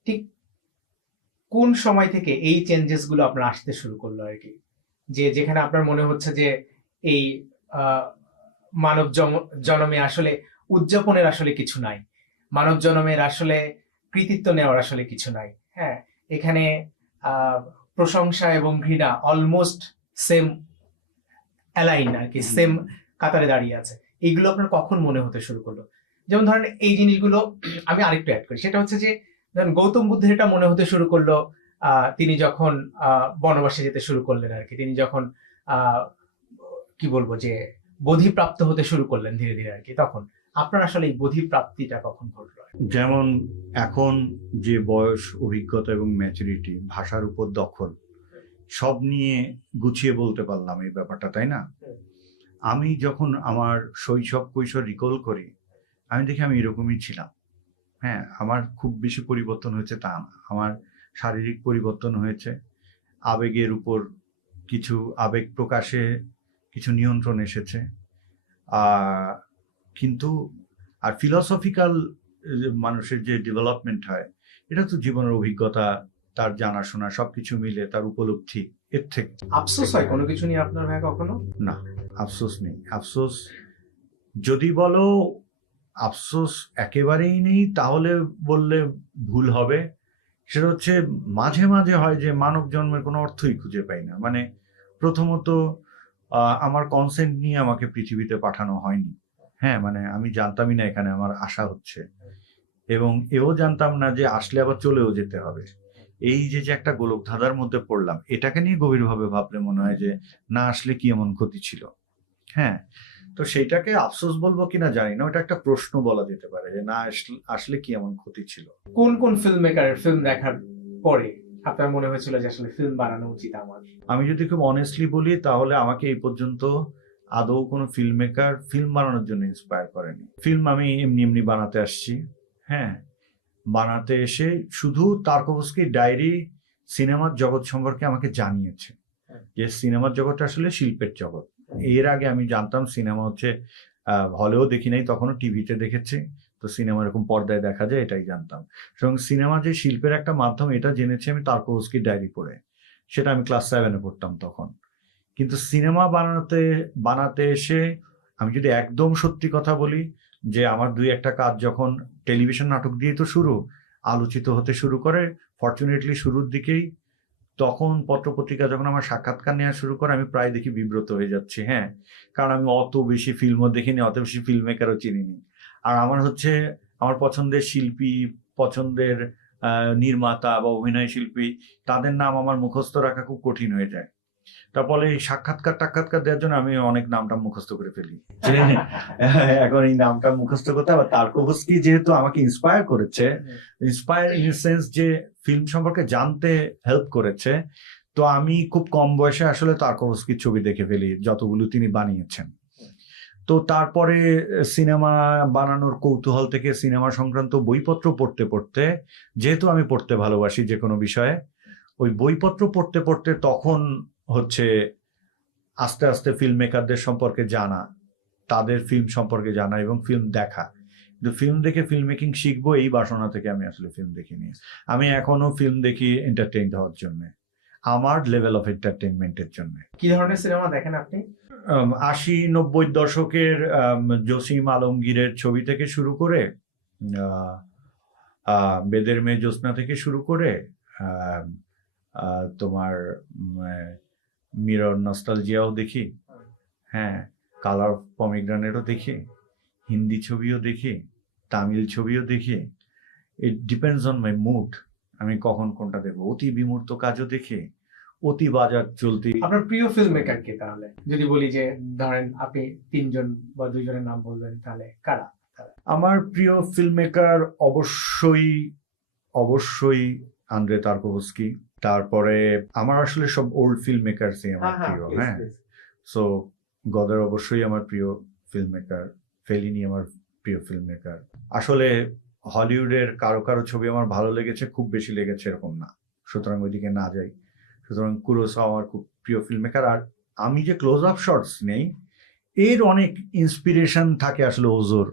ঠিক কোন সময় থেকে এই চেঞ্জেস গুলো আপনার আসতে শুরু করলো আর কি, যেখানে আপনার মনে হচ্ছে যে এই মানব জন্মে আসলে উদযাপনের আসলে কিছু নাই, মানব জন্মের আসলে কৃতিত্ব নেওয়ার আসলে কিছু নাই। হ্যাঁ, এখানে প্রশংসা এবং ঘৃণা অলমোস্ট সেম অ্যালাইন আর কি, সেম কাতারে দাঁড়িয়ে আছে। এইগুলো আপনার কখন মনে হতে শুরু করলো? যেমন ধরেন এই জিনিসগুলো আমি আরেকটু অ্যাড করি, সেটা হচ্ছে যে ধরেন গৌতম বুদ্ধের এটা মনে হতে শুরু করলো তিনি যখন বনবাসে যেতে শুরু করলেন আর কি, তিনি যখন কি বলবো যে বোধিপ্রাপ্ত হতে শুরু করলেন ধীরে ধীরে আর কি, তখন আপনার আসলে এই বোধিপ্রাপ্তিটা কখন ঘটলো? যেমন এখন যে বয়স, অভিজ্ঞতা এবং ম্যাচুরিটি, ভাষার উপর দখল, সব নিয়ে গুছিয়ে বলতে পারলাম এই ব্যাপারটা, তাই না? আমি যখন আমার শৈশব কৈশোর রিকল করি, আমি দেখি আমি এরকমই ছিলাম। হ্যাঁ, আমার খুব বেশি পরিবর্তন হয়েছে তা না। আমার শারীরিক পরিবর্তন হয়েছে, আবেগের উপর কিছু আবেগ প্রকাশে কিছু নিয়ন্ত্রণ এসেছে, কিন্তু আর ফিলসফিক্যাল মানুষের যে ডেভেলপমেন্ট হয়, এটা তো জীবনের অভিজ্ঞতা, তার জানাশোনা সবকিছু মিলে তার উপলব্ধি, এর থেকে। আফসোস হয় কোনো কিছু নিয়ে আপনার ভাই কখনো? না, আফসোস নেই। আফসোস যদি বলো আফসোস একেবারেই নেই তাহলে বললে ভুল হবে। সেটা হচ্ছে মাঝে মাঝে হয় যে মানব জন্মের কোনো অর্থই খুঁজে পাই না। মানে প্রথমত আমার কনসেন্ট নিয়ে আমাকে পৃথিবীতে পাঠানো হয়নি। হ্যাঁ, মানে আমি জানতামই না এখানে আমার আসা হচ্ছে, এবং এও জানতাম না যে আসলে আবার চলেও যেতে হবে। এই যে একটা গোলক ধাঁধার মধ্যে পড়লাম, এটাকে নিয়ে গভীরভাবে ভাবলে মনে হয় যে না আসলে কি এমন ক্ষতি ছিল। হ্যাঁ, তো সেইটাকে আফসোস বলবো কিনা জানি না, ওটা একটা প্রশ্ন বলা যেতে পারে যে না আসলে কি এমন ক্ষতি ছিল। কোন কোন ফিল্ম মেকারের ফিল্ম দেখার পরে আপনার মনে হয়েছিল যে আসলে ফিল্ম বানানো উচিত আমার? আমি যদি খুব অনেস্টলি বলি তাহলে আমাকে এই পর্যন্ত আদৌ কোনো ফিল্ম মেকার ফিল্ম বানানোর জন্য ইন্সপায়ার করেনি। ফিল্ম আমি এমনি এমনি বানাতে আসছি। হ্যাঁ, বানাতে এসে শুধু তারকোভস্কির ডায়েরি সিনেমার জগৎ সম্পর্কে আমাকে জানিয়েছে যে সিনেমার জগৎটা আসলে শিল্পের জগৎ। এর আগে আমি জানতাম সিনেমা হচ্ছে, হলেও দেখি নাই, তখনও টিভিতে দেখেছি, তো সিনেমা এরকম পর্দায় দেখা যায় এটাই জানতাম। এবং সিনেমা যে শিল্পের একটা মাধ্যম এটা জেনেছি আমি তারকোভস্কির ডায়েরি পড়ে, সেটা আমি ক্লাস 7-এ পড়তাম তখন। কিন্তু সিনেমা বানাতে এসে আমি যদি একদম সত্যি কথা বলি, যে আমার দুই একটা কাজ যখন টেলিভিশন নাটক দিয়ে তো শুরু, আলোচিত হতে শুরু করে ফরচুনেটলি শুরুর দিকেই, তখন পত্রপত্রিকা যখন আমার সাক্ষাৎকার নেওয়া শুরু করে আমি প্রায় দেখি বিব্রত হয়ে যাচ্ছি। হ্যাঁ, কারণ আমি অত বেশি ফিল্মও দেখিনি, অত বেশি ফিল্ম মেকারও চিনিনি। আর আমার হচ্ছে আমার পছন্দের শিল্পী, পছন্দের নির্মাতা বা অভিনয় শিল্পী, তাদের নাম আমার মুখস্থ রাখা খুব কঠিন হয়ে যায়। তার ফলে এই সাক্ষাৎকার দেওয়ার জন্য আমি অনেক নামটা মুখস্থ করে ফেলি। যে এখন এই নামটা মুখস্থ করতে, আবার তারকোভস্কি যেহেতু আমাকে ইন্সপায়ার করেছে, ইন্সপায়ার ইন সেন্স যে ফিল্ম সম্পর্কে জানতে হেল্প করেছে, তো আমি খুব কম বয়সে আসলে তারকোভস্কির ছবি দেখে ফেলি যতগুলো তিনি বানিয়েছেন। তো তারপরে সিনেমা বানানোর কৌতূহল থেকে সিনেমা সংক্রান্ত বইপত্র পড়তে পড়তে, যেহেতু আমি পড়তে ভালোবাসি যে কোনো বিষয়ে, ওই বইপত্র পড়তে পড়তে তখন হচ্ছে আস্তে আস্তে ফিল্ম মেকারদের সম্পর্কে জানা, তাদের ফিল্ম সম্পর্কে জানা এবং ফিল্ম দেখা। কিন্তু ফিল্ম দেখে ফিল্ম মেকিং শিখবো এই বাসনা থেকে আমি আসলে ফিল্ম দেখিনি। আমি এখনো ফিল্ম দেখি এন্টারটেইন হওয়ার জন্য, আমার লেভেল অফ এন্টারটেইনমেন্টের জন্য। কি ধরনের সিনেমা দেখেন আপনি? 80-90 দশকের জসিম আলমগীরের ছবি থেকে শুরু করে, বেদের মেয়ে জ্যোৎস্না থেকে শুরু করে, তোমার মিরর নস্টালজিয়াও দেখি, হ্যাঁ, কালার অফ পমিগ্রানেটও দেখি, হিন্দি ছবিও দেখি, তামিল ছবিও দেখি। It depends on my mood, আমি কখন কোনটা দেখবো। অতি বিমূর্ত কাজও দেখি, অতি বাজার চলতি। আপনার প্রিয় ফিল্ম মেকার কে তাহলে? যদি বলি যে ধরেন আপনি 3 জন বা 2 জনের নাম বলবেন, তাহলে কারা? আমার প্রিয় ফিল্ম মেকার অবশ্যই আন্দ্রে তারকোভস্কি। তারপরে আমার আসলে সব ওল্ড ফিল্ম মেকারসই আমার প্রিয়। হ্যাঁ, সো গদার অবশ্যই আমার প্রিয় ফিল্ম মেকার, ফেলিনি আমার প্রিয় ফিল্ম মেকার। আসলে হলিউডের কারো কারো ছবি আমার ভালো লেগেছে, খুব বেশি লেগেছে এরকম না, সুতরাং ওইদিকে না যাই। সুতরাং কুরোসাওয়া আমার খুব প্রিয় ফিল্ম মেকার। আর আমি যে ক্লোজ আপ শটস নেই, এর অনেক ইন্সপিরেশন থাকে আসলে ওজোর।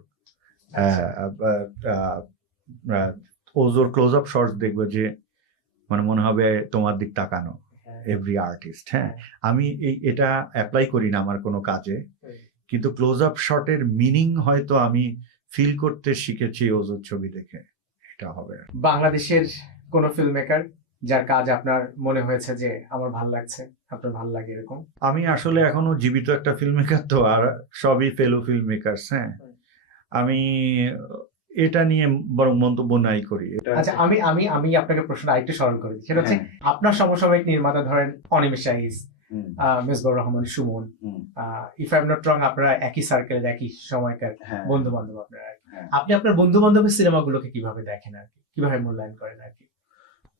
ওজোর ক্লোজ আপ শটস দেখবো যে মানে মনে হবে তোমার দিক তাকানো, এভরি আর্টিস্ট। হ্যাঁ, আমি এটা অ্যাপ্লাই করি না আমার কোনো কাজে, কিন্তু ক্লোজ আপ শটের মিনিং হয়তো আমি ফিল করতে শিখেছি ওজোর ছবি দেখে। এটা হবে। বাংলাদেশের কোন ফিল্ম মেকার যার কাজ আপনার মনে হয়েছে যে আমার ভালো লাগছে, আপনার ভালো লাগে এরকম? আমি আসলে এখনো জীবিত একটা ফিল্ম মেকার, তো আর সবই ফেলো ফিল্ম মেকারস। হ্যাঁ, আমি এটা নিয়ে বরং মন্তব্য নাই করি। আচ্ছা, আমি আপনাকে প্রশ্ন আরেকটু সরল করে দিই। সেটা হচ্ছে আপনার সমসাময়িক নির্মাতা ধরেন Animesh Aich, Mezbaur Rahman Sumon, if I am not wrong, আপনারা একই সার্কেলের একই সময়কার বন্ধু বান্ধব আপনারা। আপনি আপনার বন্ধু বান্ধবের সিনেমাগুলোকে কিভাবে দেখেন আর কি, কিভাবে মূল্যায়ন করেন আর কি?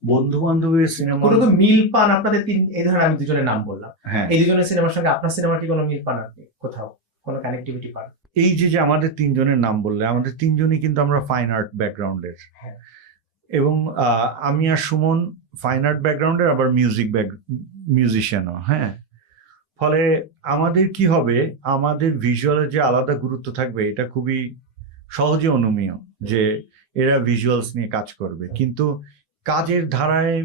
বন্ধু বান্ধবের সিনেমা কোনো মিল পান আপনাদের? এই ধরনের আমি দুজনের নাম বললাম, এই দুজনের সিনেমার সঙ্গে আপনার সিনেমার কি কোনো মিল পান আপনি? কোথাও কোনো কানেক্টিভিটি পান? এই যে আমাদের 3 জনের নাম বললে, আমাদের 3 জনই কিন্তু আমরা ফাইন আর্ট ব্যাকগ্রাউন্ডের, এবং আমি আর সুমন ফাইন আর্ট ব্যাকগ্রাউন্ডের, আবার মিউজিশিয়ানও। হ্যাঁ, ফলে আমাদের কি হবে, আমাদের ভিজুয়ালের যে আলাদা গুরুত্ব থাকবে এটা খুবই সহজে অনুমেয় যে এরা ভিজুয়ালস নিয়ে কাজ করবে, কিন্তু কাজের ধারায়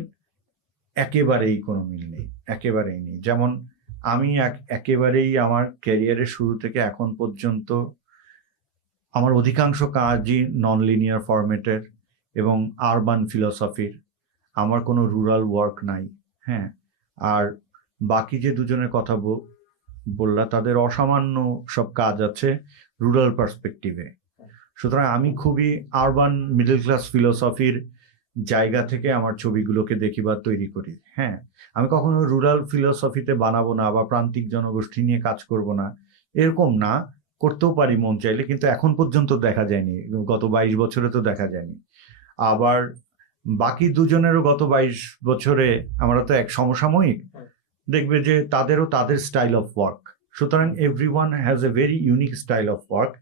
একেবারেই কোনো মিল নেই, একেবারেই নেই। যেমন আমি একেবারেই আমার ক্যারিয়ারের শুরু থেকে এখন পর্যন্ত আমার অধিকাংশ কাজই নন লিনিয়ার ফরম্যাটের এবং আরবান ফিলসফির, আমার কোনো রুরাল ওয়ার্ক নাই। হ্যাঁ, আর বাকি যে দুজনের কথা বললা, তাদের অসামান্য সব কাজ আছে রুরাল পার্সপেক্টিভে। সুতরাং আমি খুবই আরবান মিডল ক্লাস ফিলসফির জায়গা থেকে আমার ছবিগুলোকে দেখি বা তৈরি করি। হ্যাঁ, আমি কখনো রুরাল ফিলসফিতে বানাবো না বা প্রান্তিক জনগোষ্ঠী নিয়ে কাজ করব না, এরকম না। করতেও পারি মন চাইলে, কিন্তু এখন পর্যন্ত দেখা যায়নি, গত 22 বছরে তো দেখা যায়নি। আবার বাকি দুজনেরও গত 22 বছরে আমরা তো এক সমসাময়িক, দেখবে যে তাদেরও তাদের স্টাইল অফ ওয়ার্ক। সুতরাং everyone has a very unique style of work,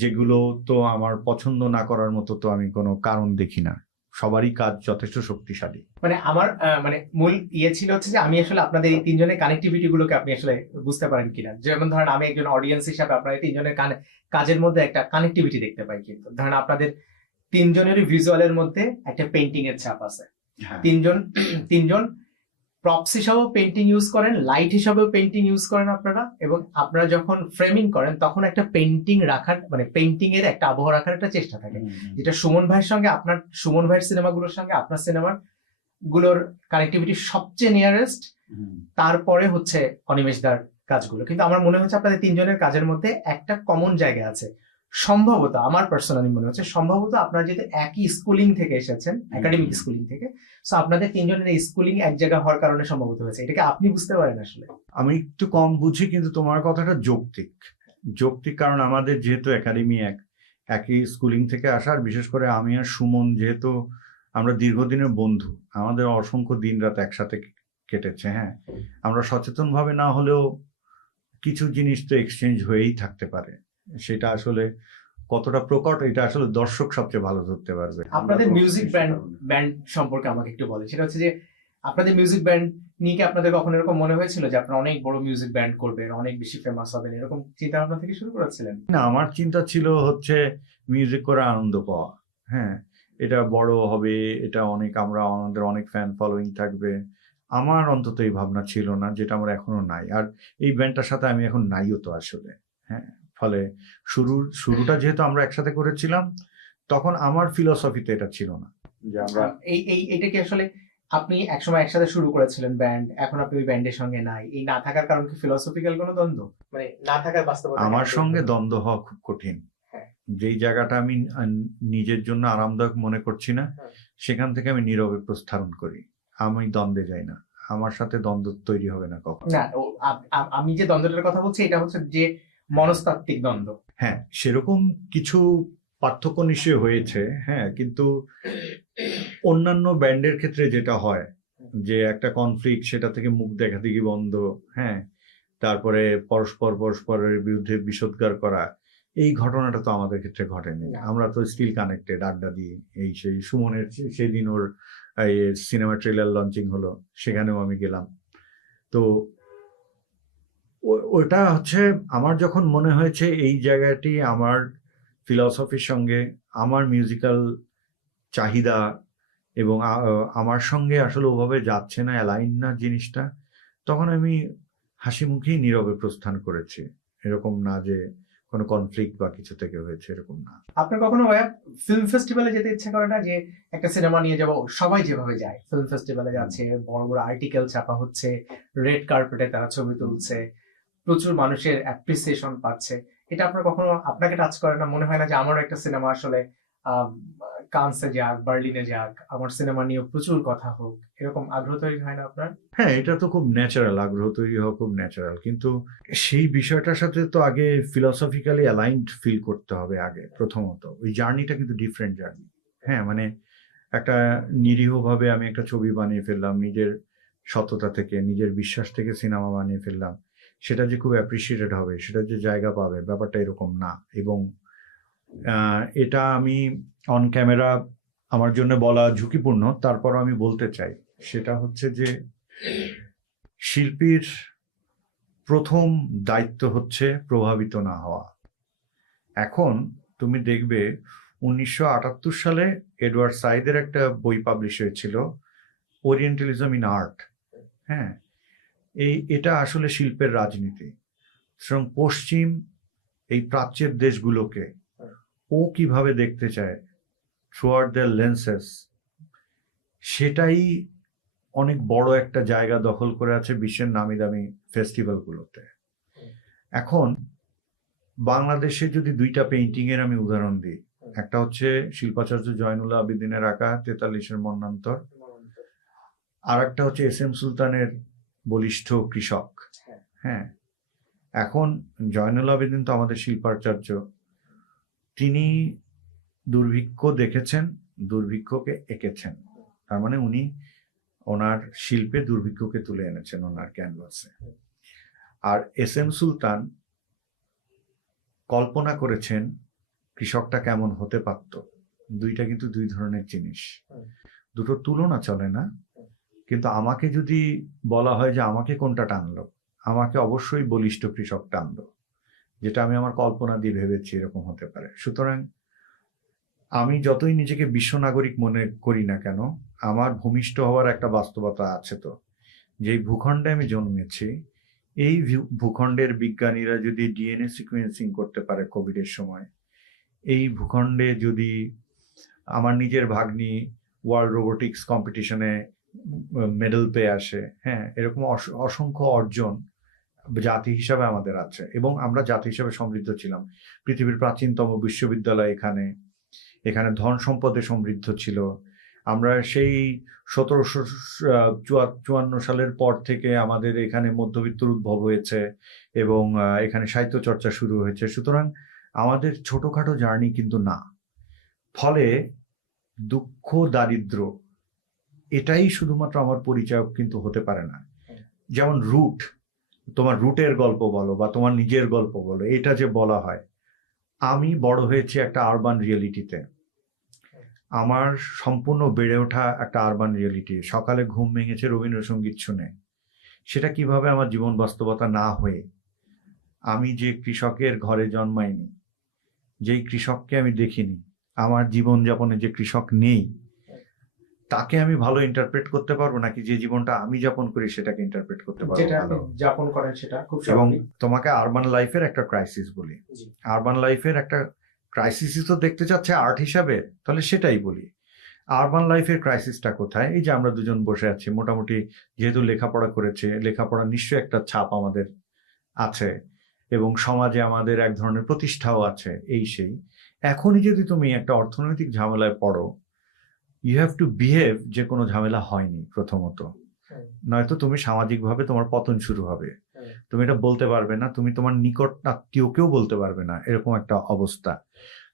যেগুলো তো আমার পছন্দ না করার মতো তো আমি কোনো কারণ দেখি না। সবারই কাজ যথেষ্ট শক্তিশালী। মানে আমার মানে মূল ছিল হচ্ছে যে আমি আসলে আপনাদের এই 3 জনের কানেক্টিভিটি গুলোকে আপনি আসলে বুঝতে পারেন কিনা। যেমন ধরেন আমি একজন অডিয়েন্স হিসাবে আপনাদের 3 জনের কাজের মধ্যে একটা কানেক্টিভিটি দেখতে পাই, কিন্তু ধরেন আপনাদের 3 জনেরই ভিজুয়ালের মধ্যে একটা পেইন্টিং এর ছাপ আছে। 3 জন প্রপস হিসাবেও পেন্টিং ইউজ করেন, লাইট হিসাবেও পেন্টিং ইউজ করেন আপনারা, এবং আপনারা যখন ফ্রেমিং করেন তখন একটা পেন্টিং রাখার মানে পেন্টিং এর একটা আবহাওয়া রাখার একটা চেষ্টা থাকে, যেটা সুমন ভাইয়ের সঙ্গে আপনার সুমন ভাইয়ের সিনেমাগুলোর সঙ্গে আপনার সিনেমার গুলোর কানেক্টিভিটি সবচেয়ে নিয়ারেস্ট, তারপরে হচ্ছে অনিমেষ দার কাজগুলো। কিন্তু আমার মনে হচ্ছে আপনাদের তিনজনের কাজের মধ্যে একটা কমন জায়গা আছে, সম্ভবত আমার পার্সোনালি মনে হচ্ছে সম্ভবত আপনারা যেহেতু একই স্কুলিং থেকে এসেছেন, একাডেমিক স্কুলিং থেকে, সো আপনাদের তিনজনের এই স্কুলিং এক জায়গা হওয়ার কারণে সম্ভবত হয়েছে। এটাকে আপনি বুঝতে পারেন আসলে? আমি একটু কম বুঝি, কিন্তু তোমার কথাটা যৌক্তিক, কারণ আমাদের যেহেতু একাডেমি একই স্কুলিং থেকে আসার, বিশেষ করে আমি আর সুমন যেহেতু আমরা দীর্ঘদিনের বন্ধু, আমাদের অসংখ্য দিন রাত একসাথে কেটেছে। হ্যাঁ, আমরা সচেতন ভাবে না হলেও কিছু জিনিস তো এক্সচেঞ্জ হয়েই থাকতে পারে। সেটা আসলে কতটা প্রকট, এটা আসলে দর্শক সবচেয়ে ভালো ধরতে পারবে। আপনাদের মিউজিক ব্যান্ড সম্পর্কে আমাকে একটু বলেন। সেটা হচ্ছে যে আপনাদের মিউজিক ব্যান্ড নিয়ে কি আপনাদের কখনো এরকম মনে হয়েছিল যে আপনারা অনেক বড় মিউজিক ব্যান্ড করবেন, অনেক বেশি ফেমাস হবেন, এরকম চিন্তা ভাবনা থেকে শুরু করেছিলেন? না, আমার চিন্তা ছিল হচ্ছে মিউজিক করে আনন্দ পাওয়া। হ্যাঁ, এটা বড় হবে, এটা আমাদের অনেক ফ্যান ফলোইং থাকবে। আমার অন্তত এই ভাবনা ছিল না, যেটা আমার এখনো নাই। আর এই ব্যান্ডটার সাথে আমি এখন নাইও তো আসলে। হ্যাঁ, ফলে শুরুটা যেহেতু আমরা একসাথে করেছিলাম, তখন আমার ফিলোসফিতে এটা ছিল না যে আমরা এটা কি আসলে আপনি একসময় একসাথে শুরু করেছিলেন ব্যান্ড, এখন আপনি ওই ব্যান্ডের সঙ্গে নাই, এই না থাকার কারণ কি ফিলোসফিক্যাল কোনো দ্বন্দ্ব, মানে না থাকার বাস্তবতা? আমার সঙ্গে দ্বন্দ্ব হওয়া খুব কঠিন। যেই জায়গাটা আমি নিজের জন্য আরামদায়ক মনে করছি না, সেখান থেকে আমি নীরবে প্রস্থান করি। আমি দ্বন্দ্বে যাই না, আমার সাথে দ্বন্দ্ব তৈরি হবে না কখনো। না, আমি যে দ্বন্দ্বটার কথা বলছি এটা হচ্ছে যে মনস্তাত্ত্বিক দ্বন্দ্ব। হ্যাঁ, সেরকম কিছু পার্থক্য নিশ্চয়ই হয়েছে। হ্যাঁ, কিন্তু অন্যান্য ব্যান্ডের ক্ষেত্রে যেটা হয় যে একটা কনফ্লিক্ট, সেটা থেকে মুখ দেখা দেখি বন্ধ, হ্যাঁ, তারপরে পরস্পরের বিরুদ্ধে বিষোদ্গার করা, এই ঘটনাটা তো আমাদের ক্ষেত্রে ঘটেনি। আমরা তো স্টিল কানেক্টেড, আড্ডা দিই। সেই সুমনের সেদিন ওর সিনেমা ট্রেলার লঞ্চিং হলো, সেখানেও আমি গেলাম। তো ওটা হচ্ছে আমার যখন মনে হয়েছে এই জায়গাটি আমার ফিলসফির সঙ্গে, আমার মিউজিক্যাল চাহিদা এবং আমার সঙ্গে আসলে ওভাবে যাচ্ছে না, অ্যালাইন না জিনিসটা, তখন আমি হাসি মুখেই নীরবে প্রস্থান করেছি। এরকম না যে কোনো কনফ্লিক্ট বা কিছু থেকে হয়েছে, এরকম না। আপনার কখনো ভাইয়া ফিল্ম ফেস্টিভ্যালে যেতে ইচ্ছা করে না, যে একটা সিনেমা নিয়ে যাবো, সবাই যেভাবে যায় ফিল্ম ফেস্টিভ্যালে যাচ্ছে, বড় বড় আর্টিকেল ছাপা হচ্ছে, রেড কার্পেটে তারা ছবি তুলছে, প্রচুর মানুষের অ্যাপ্রিসিয়েশন পাচ্ছে, এটা আপনার কখনো আপনাকে টাচ করে না? মনে হয় না যে আমারও একটা সিনেমা আসলে কানসে যাক, বার্লিনে যাক, আমার সিনেমা নিয়ে প্রচুর কথা হোক, এরকম আগ্রহ তৈরি হয় না আপনার? হ্যাঁ, এটা তো খুব ন্যাচারাল, আগ্রহ তৈরি হওয়া খুব ন্যাচারাল, কিন্তু সেই বিষয়টার সাথে তো আগে ফিলসফিক্যালি অ্যালাইনড ফিল করতে হবে আগে। প্রথমত ওই জার্নিটা কিন্তু ডিফারেন্ট জার্নি। হ্যাঁ, মানে একটা নিরীহভাবে আমি একটা ছবি বানিয়ে ফেললাম, নিজের সততা থেকে, নিজের বিশ্বাস থেকে সিনেমা বানিয়ে ফেললাম, সেটা যে খুব অ্যাপ্রিসিয়েটেড হবে, সেটা যে জায়গা পাবে, ব্যাপারটা এরকম না। এবং এটা আমি অন ক্যামেরা আমার জন্য বলা ঝুঁকিপূর্ণ, তারপর আমি বলতে চাই, সেটা হচ্ছে যে শিল্পীর প্রথম দায়িত্ব হচ্ছে প্রভাবিত না হওয়া। এখন তুমি দেখবে 1978 সালে এডওয়ার্ড সাইদের একটা বই পাবলিশ হয়েছিল, ওরিয়েন্টালিজম ইন আর্ট। হ্যাঁ, এটা আসলে শিল্পের রাজনীতি। সুতরাং পশ্চিম এই প্রাচ্যের দেশগুলোকে ও কিভাবে দেখতে চায় থ্রুআউট দেয়ার লেন্সেস, সেটাই অনেক বড় একটা জায়গা দখল করে আছে বিশ্বের নামি দামি ফেস্টিভ্যালগুলোতে। এখন বাংলাদেশে যদি দুইটা পেইন্টিং এর আমি উদাহরণ দিই, একটা হচ্ছে শিল্পাচার্য জয়নুল আবেদিনের আঁকা 43-এর মন্বন্তর, আর একটা হচ্ছে এস এম সুলতানের বলিষ্ঠ কৃষক। হ্যাঁ, এখন জয়নুল আবেদিন তো আমাদের শিল্পাচার্য, তিনি দুর্ভিক্ষ দেখেছেন, দুর্ভিক্ষকে এঁকেছেন, তার মানে উনি ওনার শিল্পে দুর্ভিক্ষকে তুলে এনেছেন ওনার ক্যানভাসে। আর এস এম সুলতান কল্পনা করেছেন কৃষকটা কেমন হতে পারত। দুইটা কিন্তু দুই ধরনের জিনিস, দুটো তুলনা চলে না। কিন্তু আমাকে যদি বলা হয় যে আমাকে কোনটা টানলো, আমাকে অবশ্যই বলিষ্ঠ কৃষক টানলো, যেটা আমি আমার কল্পনা দিয়ে ভেবেছি এরকম হতে পারে। সুতরাং আমি যতই নিজেকে বিশ্ব নাগরিক মনে করি না কেন, আমার ভূমিষ্ঠ হওয়ার একটা বাস্তবতা আছে, তো যেই ভূখণ্ডে আমি জন্মেছি, এই ভূখণ্ডের বিজ্ঞানীরা যদি ডিএনএ সিকোয়েন্সিং করতে পারে কোভিডের সময়, এই ভূখণ্ডে যদি আমার নিজের ভাগ্নি ওয়ার্ল্ড রোবোটিক্স কম্পিটিশনে মেডেল পেয়ে আসে, হ্যাঁ, এরকম অসংখ্য অর্জন জাতি হিসাবে আমাদের আছে, এবং আমরা জাতি হিসাবে সমৃদ্ধ ছিলাম। পৃথিবীর প্রাচীনতম বিশ্ববিদ্যালয় এখানে ধন সম্পদে সমৃদ্ধ ছিল। আমরা সেই 1754 সালের পর থেকে আমাদের এখানে মধ্যবিত্তর উদ্ভব হয়েছে এবং এখানে সাহিত্য চর্চা শুরু হয়েছে। সুতরাং আমাদের ছোটখাটো জার্নি কিন্তু না। ফলে দুঃখ দারিদ্র এটাই শুধুমাত্র আমার পরিচয় কিন্তু হতে পারে না। যেমন তোমার রুটের গল্প বলো বা তোমার নিজের গল্প বলো, এটা যে বলা হয়, আমি বড় হয়েছি একটা আরবান রিয়েলিটিতে। আমার সম্পূর্ণ বেড়ে ওঠা একটা আরবান রিয়েলিটি। সকালে ঘুম ভেঙেছে রবীন্দ্রসঙ্গীত শুনে। সেটা কিভাবে আমার জীবন বাস্তবতা না হয়ে, আমি যে কৃষকের ঘরে জন্মাইনি, যেই কৃষককে আমি দেখিনি, আমার জীবনযাপনে যে কৃষক নেই, তাকে আমি ভালো ইন্টারপ্রেট করতে পারবো নাকি যে জীবনটা আমি যাপন করি সেটাকে ইন্টারপ্রেট করতে পারবো যেটা ভালো? যাপন করেন সেটা খুব এবং স্বাভাবিক। তোমাকে আরবান লাইফের একটা ক্রাইসিস বলি, জি। আরবান লাইফের একটা ক্রাইসিসই তো দেখতে চাচ্ছে আর্ট হিসাবে, তাহলে সেটাই বলি। আরবান লাইফের ক্রাইসিসটা কোথায়? এই যে আমরা দুজন বসে আছি, মোটামুটি যেহেতু লেখাপড়া করেছে, লেখাপড়া নিশ্চয়ই একটা ছাপ আমাদের আছে এবং সমাজে আমাদের এক ধরনের প্রতিষ্ঠাও আছে, এই সেই। এখনই যদি তুমি একটা অর্থনৈতিক ঝামেলায় পড়ো, ইউ হ্যাভ টু বিহেভ যে কোনো ঝামেলা হয়নি প্রথমত, নয়তো তুমি সামাজিকভাবে তোমার পতন শুরু হবে। তুমি এটা বলতে পারবে না, তুমি তোমার নিকট আত্মীয়কেও বলতে পারবে না, এরকম একটা অবস্থা।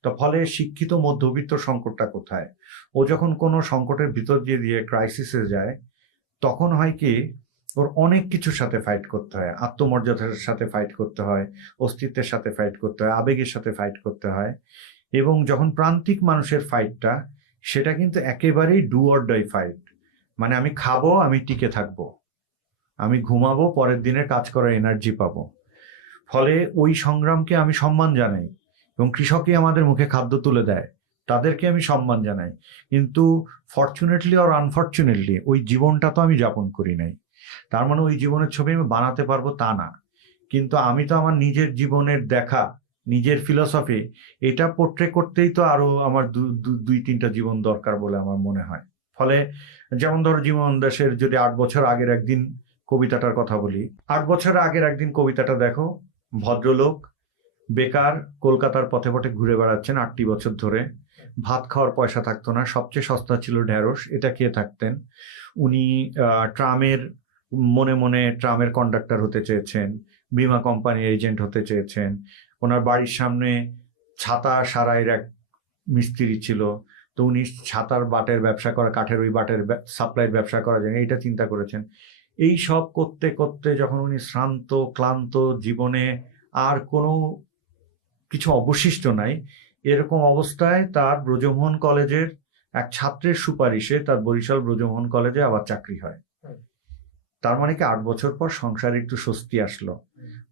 তো ফলে শিক্ষিত মধ্যবিত্ত সংকটটা কোথায়? ও যখন কোনো সংকটের ভিতর দিয়ে ক্রাইসিসে যায়, তখন হয় কি, ওর অনেক কিছুর সাথে ফাইট করতে হয়। আত্মমর্যাদার সাথে ফাইট করতে হয়, অস্তিত্বের সাথে ফাইট করতে হয়, আবেগের সাথে ফাইট করতে হয়। এবং যখন প্রান্তিক মানুষের ফাইটটা, সেটা কিন্তু একেবারেই ডু অর ডাই ফাইট। মানে আমি খাবো, আমি টিকে থাকবো, আমি ঘুমাবো, পরের দিনের কাজ করার এনার্জি পাবো। ফলে ওই সংগ্রামকে আমি সম্মান জানাই, এবং কৃষকই আমাদের মুখে খাদ্য তুলে দেয়, তাদেরকে আমি সম্মান জানাই। কিন্তু ফরচুনেটলি অর আনফরচুনেটলি ওই জীবনটা তো আমি যাপন করি নাই। তার মানে ওই জীবনের ছবি আমি বানাতে পারবো তা না, কিন্তু আমি তো আমার নিজের জীবনের দেখা, নিজের ফিলসফি, এটা পোট্রে করতেই তো আরো আমার দুই তিনটা জীবন দরকার বলে আমার মনে হয়। ফলে যেমন ধরো জীবন দাসের যদি 8 বছর আগের একদিন কবিতাটার কথা বলি, 8 বছর আগের একদিন কবিতাটা দেখো। ভদ্রলোক বেকার কলকাতার পথে পথে ঘুরে বেড়াচ্ছেন 8টি বছর ধরে, ভাত খাওয়ার পয়সা থাকতো না, সবচেয়ে সস্তা ছিল ঢেঁড়স, এটা খেয়ে থাকতেন। উনি ট্রামের মনে মনে ট্রামের কন্ডাক্টর হতে চেয়েছেন, বিমা কোম্পানির এজেন্ট হতে চেয়েছেন। ওনার বাড়ির সামনে ছাতা সারাইয়ের এক মিস্ত্রি ছিল, তো উনি ছাতার বাটের ব্যবসা করা, কাঠের ওই বাটের সাপ্লাইয়ের ব্যবসা করা যায়, এইটা চিন্তা করেছেন। এই সব করতে করতে যখন উনি শ্রান্ত ক্লান্ত, জীবনে আর কোনো কিছু অবশিষ্ট নাই, এরকম অবস্থায় তার ব্রজমোহন কলেজের এক ছাত্রের সুপারিশে তার বরিশাল ব্রজমোহন কলেজে আবার চাকরি হয়। তার মানে কি 8 বছর পর সংসারে একটু স্বস্তি আসলো,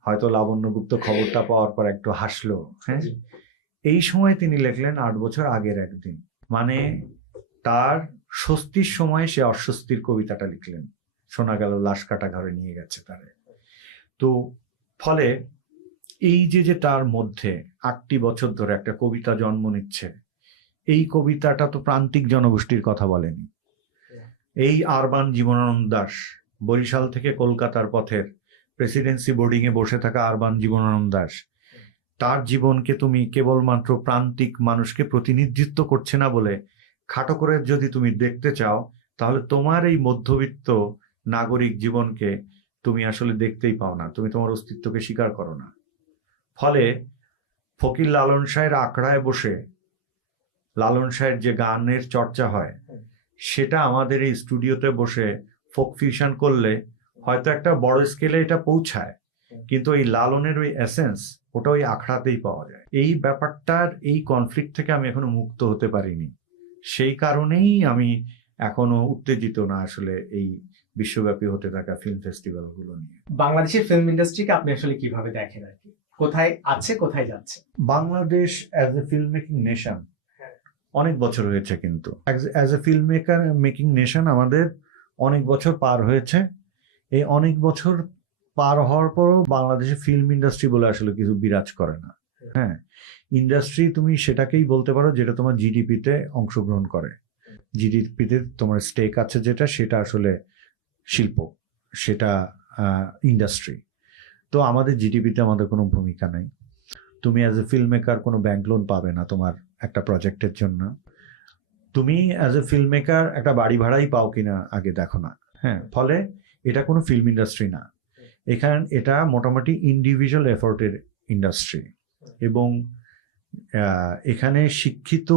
হয়তো লাবণ্যগুপ্ত খবরটা পাওয়ার পর একটু হাসলো। হ্যাঁ, এই সময় তিনি লিখলেন 8 বছর আগের একদিন, মানে তার স্বস্তির সময় সে অস্বস্তির কবিতাটা লিখলেন। শোনা গেল লাশ কাটা ঘরে নিয়ে গেছে তারে। তো ফলে এই যে তার মধ্যে 8টি বছর ধরে একটা কবিতা জন্ম নিচ্ছে, এই কবিতাটা তো প্রান্তিক জনগোষ্ঠীর কথা বলেনি। এই আরবান জীবনানন্দ দাশ, বরিশাল থেকে কলকাতার পথের প্রেসিডেন্সি বোর্ডিং এ বসে থাকা আরবান জীবনানন্দ দাশ, তার জীবনকে তুমি কেবলমাত্র প্রান্তিক মানুষকে প্রতিনিধিত্ব করছে না বলে খাটো করে যদি তুমি দেখতে চাও, তাহলে তোমার এই মধ্যবিত্ত নাগরিক জীবনকে তুমি আসলে দেখতেই পাও না, তুমি তোমার অস্তিত্বকে স্বীকার করো না। ফলে ফকির লালন শাহের আখড়ায় বসে লালন শাহের যে গানের চর্চা হয়, সেটা আমাদের এই স্টুডিওতে বসে ফোক ফিউশন করলে হয়তো একটা বড় স্কেলে এটা পৌঁছায়, কিন্তু এই লালনের ওই এসেন্স ওটা ওই আখড়াতেই পাওয়া যায়। এই ব্যাপারটার এই কনফ্লিক্ট থেকে আমি এখনো মুক্ত হতে পারিনি, সেই কারণেই আমি এখনো উত্তেজিত না আসলে এই বিশ্বব্যাপী হতে থাকা ফিল্ম ফেস্টিভ্যাল গুলো নিয়ে। বাংলাদেশের ফিল্ম ইন্ডাস্ট্রিকে আপনি আসলে কিভাবে দেখেন আর কি, কোথায় আছে কোথায় যাচ্ছে? Bangladesh as a film making nation অনেক বছর হয়েছে, কিন্তু as a film making nation আমাদের অনেক বছর পার হয়েছে, এই অনেক বছর পার হওয়ার পরও বাংলাদেশে ফিল্ম ইন্ডাস্ট্রি বলে আসলে কিছু বিরাজ করে না। হ্যাঁ, ইন্ডাস্ট্রি তুমি সেটাকেই বলতে পারো যেটা তোমার জিডিপিতে অংশগ্রহণ করে। জিডিপিতে তোমার স্টেক আছে যেটা, সেটা আসলে শিল্প, সেটা ইন্ডাস্ট্রি। তো আমাদের জিডিপিতে আমাদের কোনো ভূমিকা নাই। তুমি অ্যাজ এ ফিল্ম মেকার কোনো ব্যাংক লোন পাবে না তোমার একটা প্রজেক্টের জন্য। তুমি অ্যাজ এ ফিল্ম মেকার একটা বাড়ি ভাড়াই পাও কিনা আগে দেখো না। হ্যাঁ, ফলে এটা কোনো ফিল্ম ইন্ডাস্ট্রি না, এটা মোটামুটি ইন্ডিভিজুয়াল এফোর্টের ইন্ডাস্ট্রি। এবং এখানে শিক্ষিত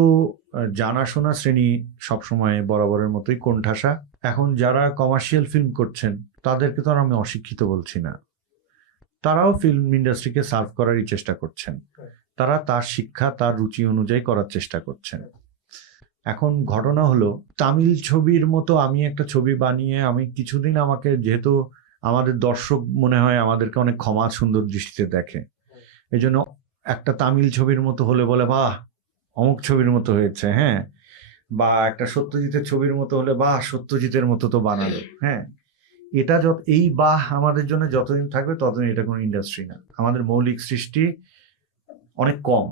জানাশোনা শ্রেণী সবসময় বরাবরের মতোই কোণঠাসা। এখন যারা কমার্শিয়াল ফিল্ম করছেন তাদেরকে তো আর আমি অশিক্ষিত বলছি না, তারাও ফিল্ম ইন্ডাস্ট্রিকে সার্ভ করারই চেষ্টা করছেন। তারা তার শিক্ষা, তার রুচি অনুযায়ী করার চেষ্টা করছেন। এখন ঘটনা হলো, তামিল ছবির মতো আমি একটা ছবি বানিয়ে আমি কিছুদিন, আমাকে যেহেতু আমাদের দর্শক মনে হয় আমাদেরকে অনেক ক্ষমা সুন্দর দৃষ্টিতে দেখে, এই জন্য একটা তামিল ছবির মতো হলে বলে বাহ অমুক ছবির মতো হয়েছে। হ্যাঁ, বা একটা সত্যজিতের ছবির মতো হলে বাহ সত্যজিতের মতো তো বানালো। হ্যাঁ, এটা এই বাহ আমাদের জন্য যতদিন থাকবে ততদিন এটা কোনো ইন্ডাস্ট্রি না। আমাদের মৌলিক সৃষ্টি অনেক কম,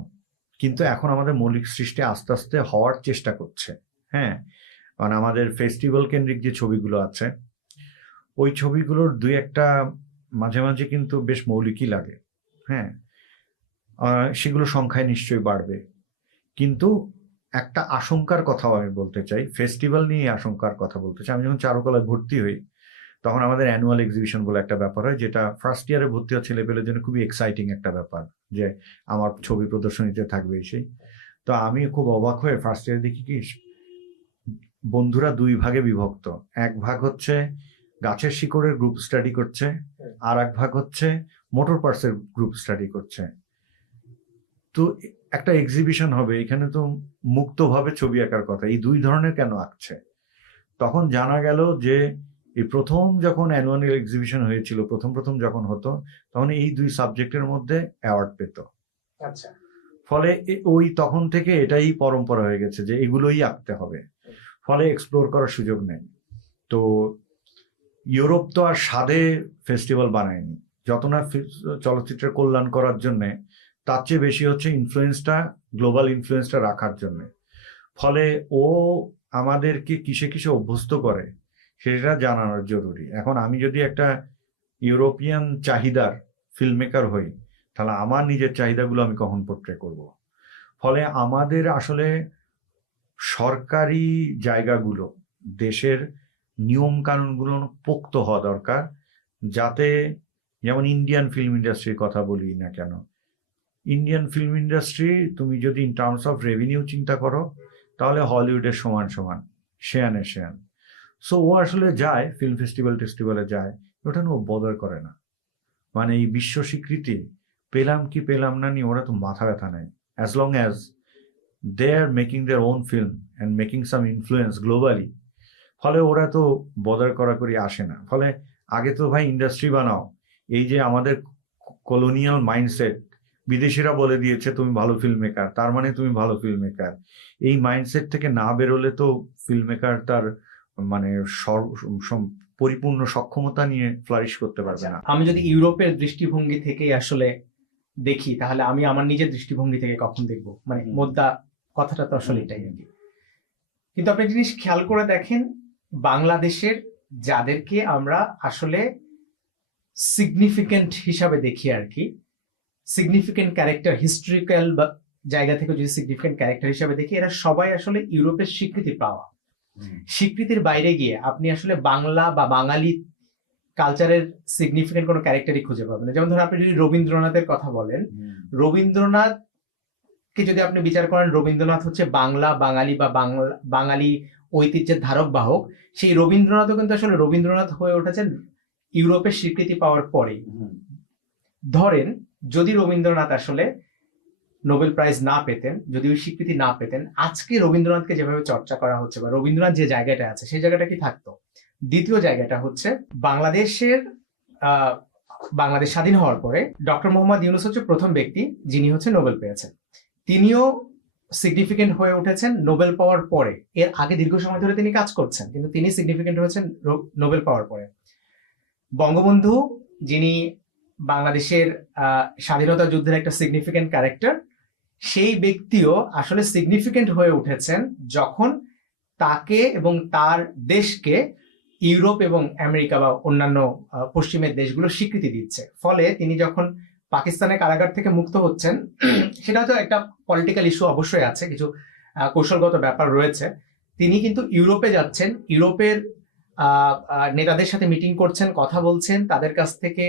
কিন্তু এখন আমাদের মৌলিক সৃষ্টি আস্তে আস্তে হওয়ার চেষ্টা করছে। হ্যাঁ, কারণ আমাদের ফেস্টিভ্যাল কেন্দ্রিক যে ছবিগুলো আছে, ওই ছবিগুলোর দুই একটা মাঝে মাঝে কিন্তু বেশ মৌলিকই লাগে। হ্যাঁ, সেগুলো সংখ্যায় নিশ্চয়ই বাড়বে। কিন্তু একটা আশঙ্কার কথাও আমি বলতে চাই, ফেস্টিভ্যাল নিয়ে আশঙ্কার কথা বলতে চাই। আমি যখন চারুকলায় ভর্তি হই তখন আমাদের অ্যানুয়াল এক্সিবিশন বলে একটা ব্যাপার হয়, যেটা ফার্স্ট ইয়ারে ভর্তি হওয়া ছেলেপেলের জন্য খুবই এক্সাইটিং একটা ব্যাপার, যে আমার ছবি প্রদর্শনীতে থাকবে সেই। তো আমি খুব অবাক হয়ে ফার্স্ট ইয়ারে দেখি কি বন্ধুরা দুই ভাগে বিভক্ত। এক ভাগ হচ্ছে গাছের শিকড়ের গ্রুপ স্টাডি করছে, আর এক ভাগ হচ্ছে মোটর পার্টসের গ্রুপ স্টাডি করছে। তো একটা এক্সিবিশন হবে, এখানে তো মুক্তভাবে ছবি আঁকার কথা, এই দুই ধরনের কেন আঁকছে? তখন জানা গেল যে এই প্রথম যখন অ্যানুয়াল এক্সিবিশন হয়েছিল, প্রথম যখন হতো, তখন এই দুই সাবজেক্টের মধ্যে অ্যাওয়ার্ড পেত। আচ্ছা, ফলে ওই তখন থেকে এটাই পরম্পরা হয়ে গেছে যে এগুলোই আঁকতে হবে, ফলে এক্সপ্লোর করার সুযোগ নেই। তো ইউরোপ তো আর স্বাদে ফেস্টিভ্যাল বানায়নি, যত না চলচ্চিত্রের কল্যাণ করার জন্যে, তার চেয়ে বেশি হচ্ছে ইনফ্লুয়েন্সটা, গ্লোবাল ইনফ্লুয়েন্সটা রাখার জন্য। ফলে ও আমাদেরকে কিসে কিসে অভ্যস্ত করে সেটা জানানোর জরুরি। এখন আমি যদি একটা ইউরোপিয়ান চাহিদার ফিল্ম মেকার হই, তাহলে আমার নিজের চাহিদাগুলো আমি কখন পোর্ট্রে করব? ফলে আমাদের আসলে সরকারি জায়গাগুলো, দেশের নিয়ম কানুনগুলো পোক্ত হওয়া দরকার, যাতে, যেমন ইন্ডিয়ান ফিল্ম ইন্ডাস্ট্রির কথা বলি না কেন, ইন্ডিয়ান ফিল্ম ইন্ডাস্ট্রি তুমি যদি ইন টার্মস অফ রেভিনিউ চিন্তা করো, তাহলে হলিউডের সমান সমান, শেয়ানে শেয়ান। সো ও আসলে যায় ফিল্ম ফেস্টিভ্যালে যায়, ওটা নিয়ে ও বদার করে না। মানে এই বিশ্ব স্বীকৃতি পেলাম কি পেলাম না নিয়ে ওরা তো মাথা ব্যথা নেই, as long as they are making their own film and making some influence globally. ফলে ওরা তো বদার করি আসে না। ফলে আগে তো ভাই ইন্ডাস্ট্রি বানাও। এই যে আমাদের কলোনিয়াল মাইন্ডসেট, বিদেশিরা বলে দিয়েছে তুমি ভালো ফিল্ম মেকার, তার মানে তুমি ভালো ফিল্ম মেকার, এই মাইন্ডসেট থেকে না বেরোলে তো ফিল্ম মেকার তার মানে পরিপূর্ণ সক্ষমতা নিয়ে ফ্লারিশ করতে পারবে না। আমি যদি ইউরোপের দৃষ্টিভঙ্গি থেকে আসলে দেখি, তাহলে আমি আমার নিজের দৃষ্টিভঙ্গি থেকে কখন দেখবো? মানে মোদ্দা কথাটা তো আসলে এটাই আর কি। কিন্তু আপনি জিনিস খেয়াল করে দেখেন, বাংলাদেশের যাদেরকে আমরা আসলে সিগনিফিকেন্ট হিসাবে দেখি আর কি, সিগনিফিকেন্ট ক্যারেক্টার, হিস্ট্রিক্যাল বা জায়গা থেকে যদি সিগনিফিকেন্ট ক্যারেক্টার হিসাবে দেখি, এরা সবাই আসলে ইউরোপের স্বীকৃতি পাওয়া। স্বীকৃতির বাইরে গিয়ে আপনি আসলে বাংলা বা বাঙালি কালচারের সিগনিফিকেন্ট কোনো ক্যারেক্টারই খুঁজে পাবেন না। যেমন ধরুন আপনি যদি রবীন্দ্রনাথের কথা বলেন, রবীন্দ্রনাথকে যদি আপনি বিচার করেন, রবীন্দ্রনাথ হচ্ছে বাংলা, বাঙালি বা বাঙালি ঐতিহ্যের ধারক বাহক। সেই রবীন্দ্রনাথও কিন্তু আসলে রবীন্দ্রনাথ হয়ে উঠেছেন ইউরোপের স্বীকৃতি পাওয়ার পরে। ধরেন যদি রবীন্দ্রনাথ আসলে নোবেল প্রাইজ না পেতেন, যদি ওই স্বীকৃতি না পেতেন, আজকে রবীন্দ্রনাথকে যেভাবে চর্চা করা হচ্ছে বা রবীন্দ্রনাথ যে জায়গাটা আছে সেই জায়গাটা কি থাকতো? দ্বিতীয় জায়গাটা হচ্ছে বাংলাদেশ স্বাধীন হওয়ার পরে ডক্টর মোহাম্মদ ইউনূস হচ্ছে প্রথম ব্যক্তি যিনি হচ্ছে নোবেল পেয়েছেন। তিনিও সিগনিফিকেন্ট হয়ে উঠেছেন নোবেল পাওয়ার পরে। এর আগে দীর্ঘ সময় ধরে তিনি কাজ করছেন, কিন্তু তিনি সিগনিফিকেন্ট হয়েছেন নোবেল পাওয়ার পরে। বঙ্গবন্ধু, যিনি বাংলাদেশের স্বাধীনতা যুদ্ধের একটা সিগনিফিকেন্ট ক্যারেক্টার, সেই ব্যক্তিও আসলে সিগনিফিকেন্ট হয়ে উঠেছেন যখন তাকে এবং তার দেশকে ইউরোপ এবং আমেরিকা বা অন্যান্য পশ্চিমের দেশগুলো স্বীকৃতি দিচ্ছে। ফলে তিনি যখন পাকিস্তানের কারাগার থেকে মুক্ত হচ্ছেন, সেটা তো একটা পলিটিক্যাল ইস্যু অবশ্যই আছে, কিছু কৌশলগত ব্যাপার রয়েছে। তিনি কিন্তু ইউরোপে যাচ্ছেন, ইউরোপের নেতাদের সাথে মিটিং করছেন, কথা বলছেন, তাদের কাছ থেকে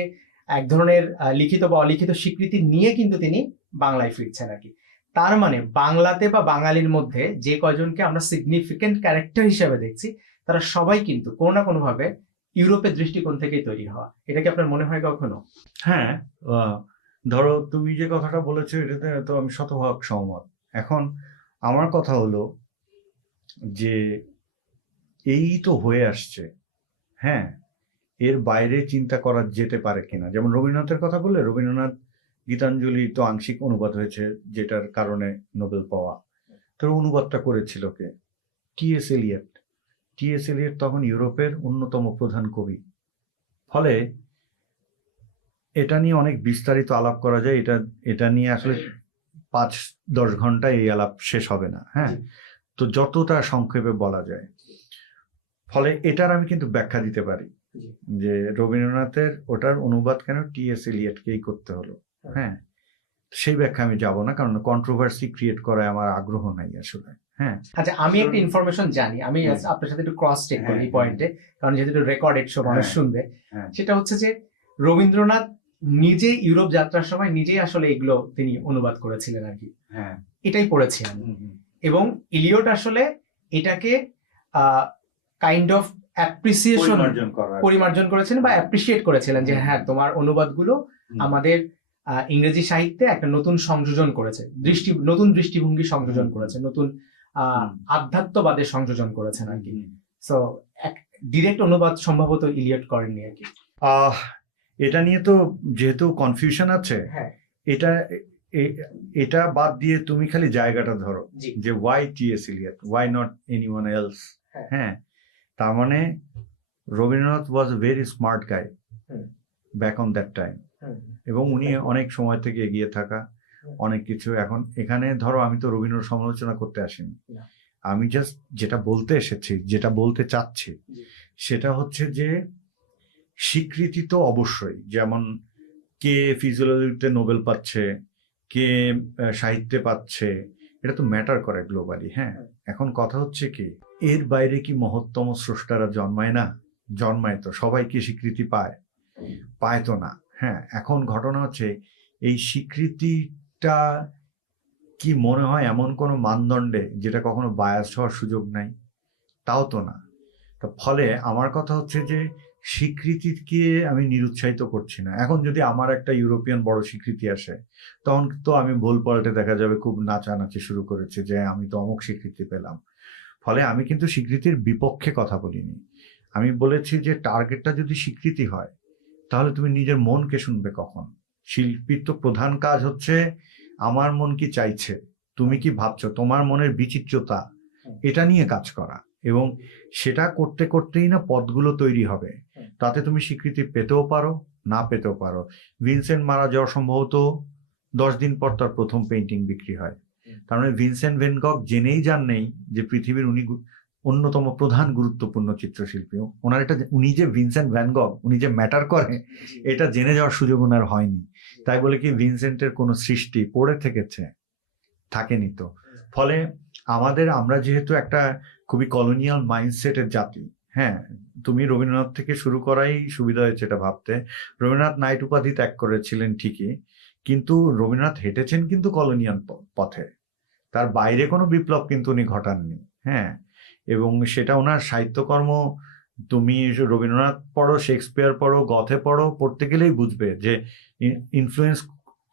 এক ধরনের লিখিত বা অলিখিত স্বীকৃতি নিয়ে কিন্তু তিনি বাংলায় ফিরছেন আর কি। তার মানে বাংলাতে বা বাঙালির মধ্যে যে কয়জনকে আমরা সিগনিফিকেন্ট ক্যারেক্টার হিসেবে দেখছি, তারা সবাই কিন্তু কোনো না কোনো ভাবে ইউরোপের দৃষ্টিকোণ থেকেই তৈরি হওয়া। এটা কি আপনার মনে হয় কখনো? হ্যাঁ, ধরো তুমি যে কথাটা বলেছো এটাতে তো আমি শতভাগ সহমত। এখন আমার কথা হলো যে এই তো হয়ে আসছে, হ্যাঁ, এর বাইরে চিন্তা করা যেতে পারে কিনা। যেমন রবীন্দ্রনাথের কথা বললে, রবীন্দ্রনাথ গীতাঞ্জলি তো আংশিক অনুবাদ হয়েছে, যেটার কারণে নোবেল পাওয়া। তো অনুবাদটা করেছিল কে? টি.এস. এলিয়ট। টি.এস. এলিয়ট তখন ইউরোপের অন্যতম প্রধান কবি। ফলে এটা নিয়ে অনেক বিস্তারিত আলাপ করা যায়। এটা নিয়ে আসলে 5-10 ঘন্টায় এই আলাপ শেষ হবে না। হ্যাঁ, তো যতটা সংক্ষেপে বলা যায়। ফলে এটার আমি কিন্তু ব্যাখ্যা দিতে পারি যে রবীন্দ্রনাথের ওটার অনুবাদ কেন টি.এস. এলিয়টকেই করতে হলো। হ্যাঁ, সেই ব্যাখ্যা আমি যাব না, কারণ কন্ট্রোভার্সি ক্রিয়েট করায় আমার আগ্রহ নাই আসলে। হ্যাঁ, আচ্ছা, আমি একটা ইনফরমেশন জানি, আমি আপনার সাথে একটু ক্রস চেক করি এই পয়েন্টে, কারণ যেহেতু রেকর্ডেড শো মানুষ শুনবে। সেটা হচ্ছে যে রবীন্দ্রনাথ নিজে ইউরোপ যাত্রার সময় নিজেই আসলে এগুলো তিনি অনুবাদ করেছিলেন আর কি। হ্যাঁ, এটাই পড়েছিলেন। এবং ইলিয়ট আসলে এটাকে কাইন্ড অফ অ্যাপ্রিসিয়েশন, পরিমার্জন করেছেন বা অ্যাপ্রিসিয়েট করেছিলেন যে হ্যাঁ, তোমার অনুবাদগুলো আমাদের ইংরেজি সাহিত্যে একটা নতুন সংযোজন করেছে, নতুন দৃষ্টিভঙ্গি সংযোজন করেছে, নতুন আধ্যাত্মবাদের সংযোজন করেছেন আর কি। সো ডিরেক্ট অনুবাদ সম্ভবত ইলিয়ট করেননি আর কি। এটা নিয়ে তো যেহেতু কনফিউশন আছে, এটা বাদ দিয়ে তুমি খালি জায়গাটা ধরো যে why T S. Eliot, why not anyone else. হ্যাঁ, তার মানে Rabindranath was a very smart guy back on that time, এবং উনি অনেক সময় থেকে এগিয়ে থাকা অনেক কিছু। এখন এখানে ধরো আমি তো রবীন্দ্র সমালোচনা করতে আসিনি, আমি জাস্ট যেটা বলতে এসেছি, যেটা বলতে চাচ্ছি সেটা হচ্ছে যে স্বীকৃতি তো অবশ্যই, যেমন কে ফিজিওলজিতে নোবেল পাচ্ছে, কে সাহিত্যে পাচ্ছে, এটা তো ম্যাটার করে গ্লোবালি। হ্যাঁ, এখন কথা হচ্ছে কি, এর বাইরে কি মহত্তম স্রষ্টারা জন্মায় না? জন্মায় তো। সবাই কি স্বীকৃতি পায়? পায় তো না। হ্যাঁ, এখন ঘটনা হচ্ছে এই স্বীকৃতিটা কি মনে হয় এমন কোনো মানদণ্ডে যেটা কখনো বায়াস হওয়ার সুযোগ নাই? তাও তো না। তো ফলে আমার কথা হচ্ছে যে স্বীকৃতিকে আমি নিরুৎসাহিত করছি না। এখন যদি আমার একটা ইউরোপিয়ান বড় স্বীকৃতি আসে, তখন তো আমি ভুল পাল্টে দেখা যাবে খুব নাচানাচি শুরু করেছে যে আমি তো অমুক স্বীকৃতি পেলাম। ফলে আমি কিন্তু স্বীকৃতির বিপক্ষে কথা বলিনি। আমি বলেছি যে টার্গেটটা যদি স্বীকৃতি হয়, তাহলে তুমি নিজের মনকে শুনবে কখন? শিল্পীর তো প্রধান কাজ হচ্ছে আমার মন কি চাইছে, তুমি কি ভাবছো, তোমার মনের বিচিত্রতা, এটা নিয়ে কাজ করা। এবং সেটা করতে করতেই না পথগুলো তৈরি হবে। তাতে তুমি স্বীকৃতি পেতেও পারো, না পেতেও পারো। ভিনসেন্ট মারা যাওয়া সম্ভবত 10 দিন পর তার প্রথম পেইন্টিং বিক্রি হয়। তার মানে ভিনসেন্ট ভ্যান গগ জেনেই যান নেই যে পৃথিবীর উনি অন্যতম প্রধান গুরুত্বপূর্ণ চিত্রশিল্পী। ওনার এটা, উনি যে ভিনসেন্ট ভ্যান গগ, উনি যে ম্যাটার করে, এটা জেনে যাওয়ার সুযোগ ওনার হয়নি। তাই বলে কি ভিনসেন্টের কোনো সৃষ্টি পড়ে থেকেছে? থাকেনি তো। ফলে আমরা যেহেতু একটা খুবই কলোনিয়াল মাইন্ডসেটের জাতি। হ্যাঁ, তুমি রবীন্দ্রনাথ থেকে শুরু করাই সুবিধা হয়েছে এটা ভাবতে। রবীন্দ্রনাথ নাইট উপাধি ত্যাগ করেছিলেন ঠিকই, কিন্তু রবীন্দ্রনাথ হেঁটেছেন কিন্তু কলোনিয়াল পথে। তার বাইরে কোনো বিপ্লব কিন্তু উনি ঘটাননি। হ্যাঁ, এবং সেটা ওনার সাহিত্যকর্ম, তুমি রবীন্দ্রনাথ পড়ো, শেক্সপিয়ার পড়ো, গথে পড়ো, পড়তে গেলেই বুঝবে যে ইনফ্লুয়েন্স।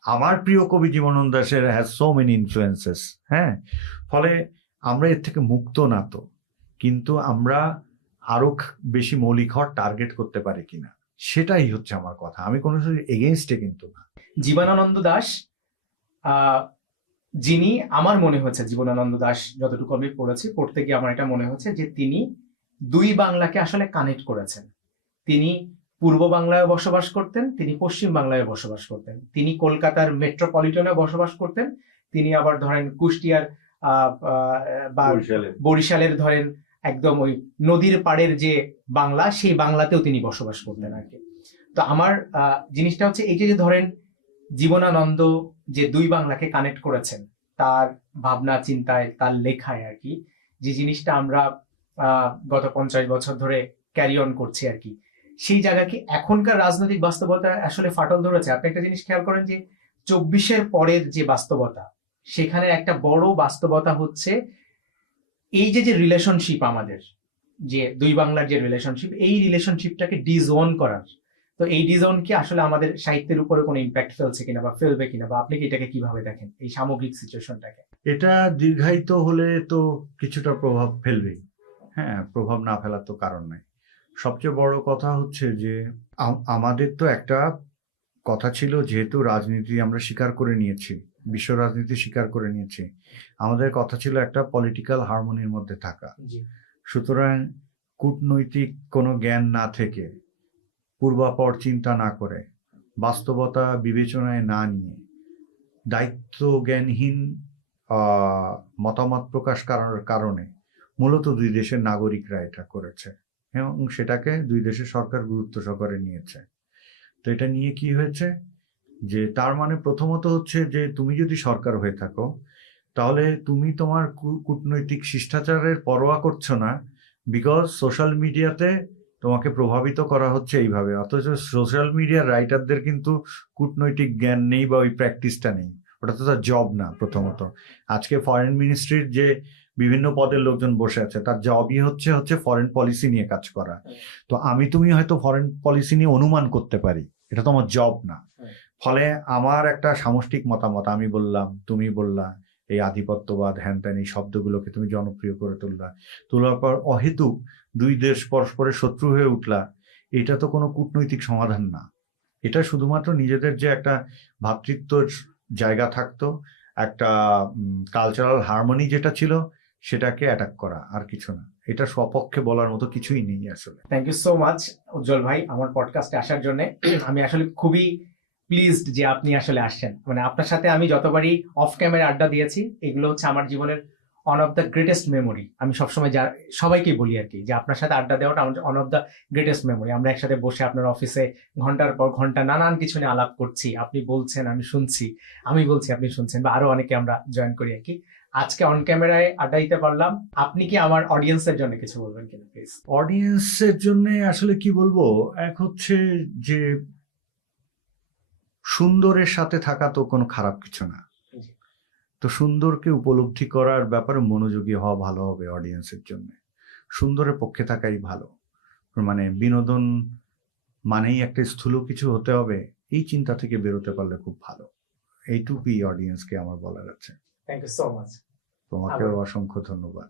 আমার প্রিয় কবি জীবনানন্দ দাশের হ্যাজ সো মেনি ইনফ্লুয়েন্সেস। হ্যাঁ, ফলে আমরা এর থেকে মুক্ত না তো, কিন্তু আমরা আরো বেশি মৌলিক হওয়ার টার্গেট করতে পারি কিনা, সেটাই হচ্ছে আমার কথা। আমি কোনো এগেইনস্টে কিন্তু না। জীবনানন্দ দাশ, যিনি, আমার মনে হচ্ছে জীবনানন্দ দাশ যতটুকু আমি পড়তে গিয়ে আমার এটা মনে হচ্ছে যে তিনি দুই বাংলাকে আসলে কানেক্ট করেছেন। তিনি পূর্ব বাংলায় বসবাস করতেন, তিনি পশ্চিম বাংলায় বসবাস করতেন, তিনি কলকাতার মেট্রোপলিটনে বসবাস করতেন, তিনি আবার ধরেন কুষ্টিয়ার বা বরিশালের ধরেন একদম ওই নদীর পাড়ের যে বাংলা, সেই বাংলাতেও তিনি বসবাস করতেন আর কি। তো আমার জিনিসটা হচ্ছে এই যে ধরেন জীবনানন্দ যে দুই বাংলাকে কানেক্ট করেছেন তার ভাবনা চিন্তায়, তার লেখায় আর কি, যে জিনিসটা আমরা গত 50 বছর ধরে ক্যারি অন করছি আর কি, সেই জায়গা কি এখনকার রাজনৈতিক বাস্তবতা আসলে ফাটল ধরেছে? আপনি একটা জিনিস খেয়াল করেন যে 24-এর পরের যে বাস্তবতা, সেখানে একটা বড় বাস্তবতা হচ্ছে এই যে রিলেশনশিপ আমাদের, যে দুই বাংলার যে রিলেশনশিপ, এই রিলেশনশিপটাকে ডিজোন করার। তো এই ডিজোন কি আসলে আমাদের সাহিত্যের উপরে কোনো ইম্প্যাক্ট ফেলছে কিনা বা ফেলবে কিনা, বা আপনি কি এটাকে কিভাবে দেখেন এই সামগ্রিক সিচুয়েশনটাকে? এটা দীর্ঘায়িত হলে তো কিছুটা প্রভাব ফেলবেই। হ্যাঁ, প্রভাব না ফেলার তো কারণ নাই। সবচেয়ে বড় কথা হচ্ছে যে আমাদের তো একটা কথা ছিল, যেহেতু রাজনীতি আমরা স্বীকার করে নিয়েছি, বিশ্ব রাজনীতি স্বীকার করে নিয়েছি, আমাদের কথা ছিল একটা পলিটিক্যাল হারমোনির মধ্যে থাকা। সুতরাং কূটনৈতিক কোনো জ্ঞান না থেকে, পূর্বাপর চিন্তা না করে, বাস্তবতা বিবেচনায় না নিয়ে, দায়িত্ব জ্ঞানহীন মতামত প্রকাশ করার কারণে মূলত দুই দেশের নাগরিকরা এটা করেছে এবং সেটাকে দুই দেশের সরকার গুরুত্ব সহকারে নিয়েছে। তো এটা নিয়ে কি হয়েছে যে তার মানে প্রথমত হচ্ছে যে তুমি যদি সরকার হয়ে থাকো তাহলে তুমি তোমার কূটনৈতিক শিষ্টাচারের পরোয়া করছো না, বিকজ সোশ্যাল মিডিয়াতে তোমাকে প্রভাবিত করা হচ্ছে এইভাবে। অথচ সোশ্যাল মিডিয়ার রাইটারদের কিন্তু কূটনৈতিক জ্ঞান নেই বা ওই প্র্যাকটিসটা নেই, ওটা তো তার জব না। প্রথমত আজকে ফরেন মিনিস্ট্রির যে বিভিন্ন পদের লোকজন বসে আছে, তার জবই হচ্ছে ফরেন পলিসি নিয়ে কাজ করা। তো তুমি হয়তো ফরেন পলিসি নিয়ে অনুমান করতে পারি, এটা তো আমার জব না। ফলে আমার একটা সামষ্টিক মতামত, আমি বললাম, তুমি বললা, এই আধিপত্যবাদ হ্যান ত্যান এই শব্দগুলোকে তুমি জনপ্রিয় করে তোলার পর অহেতুক দুই দেশ পরস্পরের শত্রু হয়ে উঠলা, এটা তো কোনো কূটনৈতিক সমাধান না। এটা শুধুমাত্র নিজেদের যে একটা ভ্রাতৃত্বর জায়গা থাকতো, একটা কালচারাল হারমোনি যেটা ছিল, সেটাকে অ্যাটাক করা, আর কিছু না। এটা স্বপক্ষে বলার মতো কিছুই নেই আসলে। থ্যাংক ইউ সো মাচ উজ্জ্বল ভাই আমার পডকাস্টে আসার জন্য। আমি আসলে খুবই প্লিজড যে আপনি আসলে আসছেন। মানে আপনার সাথে আমি যতবারই অফ ক্যামেরা আড্ডা দিয়েছি, এগুলো হচ্ছে আমার জীবনের one of the greatest memory. আমি সবসময় সবাইকেই বলি আর কি, যে আপনার সাথে আড্ডা দেওয়াটা আমার one of the greatest memory. আমরা একসাথে বসে আপনার অফিসে ঘন্টার পর ঘন্টা নানান কিছু নিয়ে আলাপ করছি, আপনি বলছেন আমি শুনছি, আমি বলছি আপনি শুনছেন, বা আরো অনেকে আমরা জয়েন করি আর কি। আজকে অন ক্যামেরায় আড্ডা দিতে পারলাম। আপনি কি আমার অডিয়েন্সের জন্য কিছু বলবেন কিনা প্লিজ? অডিয়েন্সের জন্য আসলে কি বলবো, এক হচ্ছে যে সুন্দরের সাথে থাকা তো কোনো খারাপ কিছু না। তো সুন্দরকে উপলব্ধি করার ব্যাপারে মনোযোগী হওয়া ভালো হবে অডিয়েন্সের জন্য। সুন্দরের পক্ষে থাকাই ভালো। মানে বিনোদন মানেই একটা স্থূল কিছু হতে হবে, এই চিন্তা থেকে বেরোতে পারলে খুব ভালো। এইটুকুই অডিয়েন্সকে আমার বলার আছে। Thank you so much. তোমাকেও অসংখ্য ধন্যবাদ।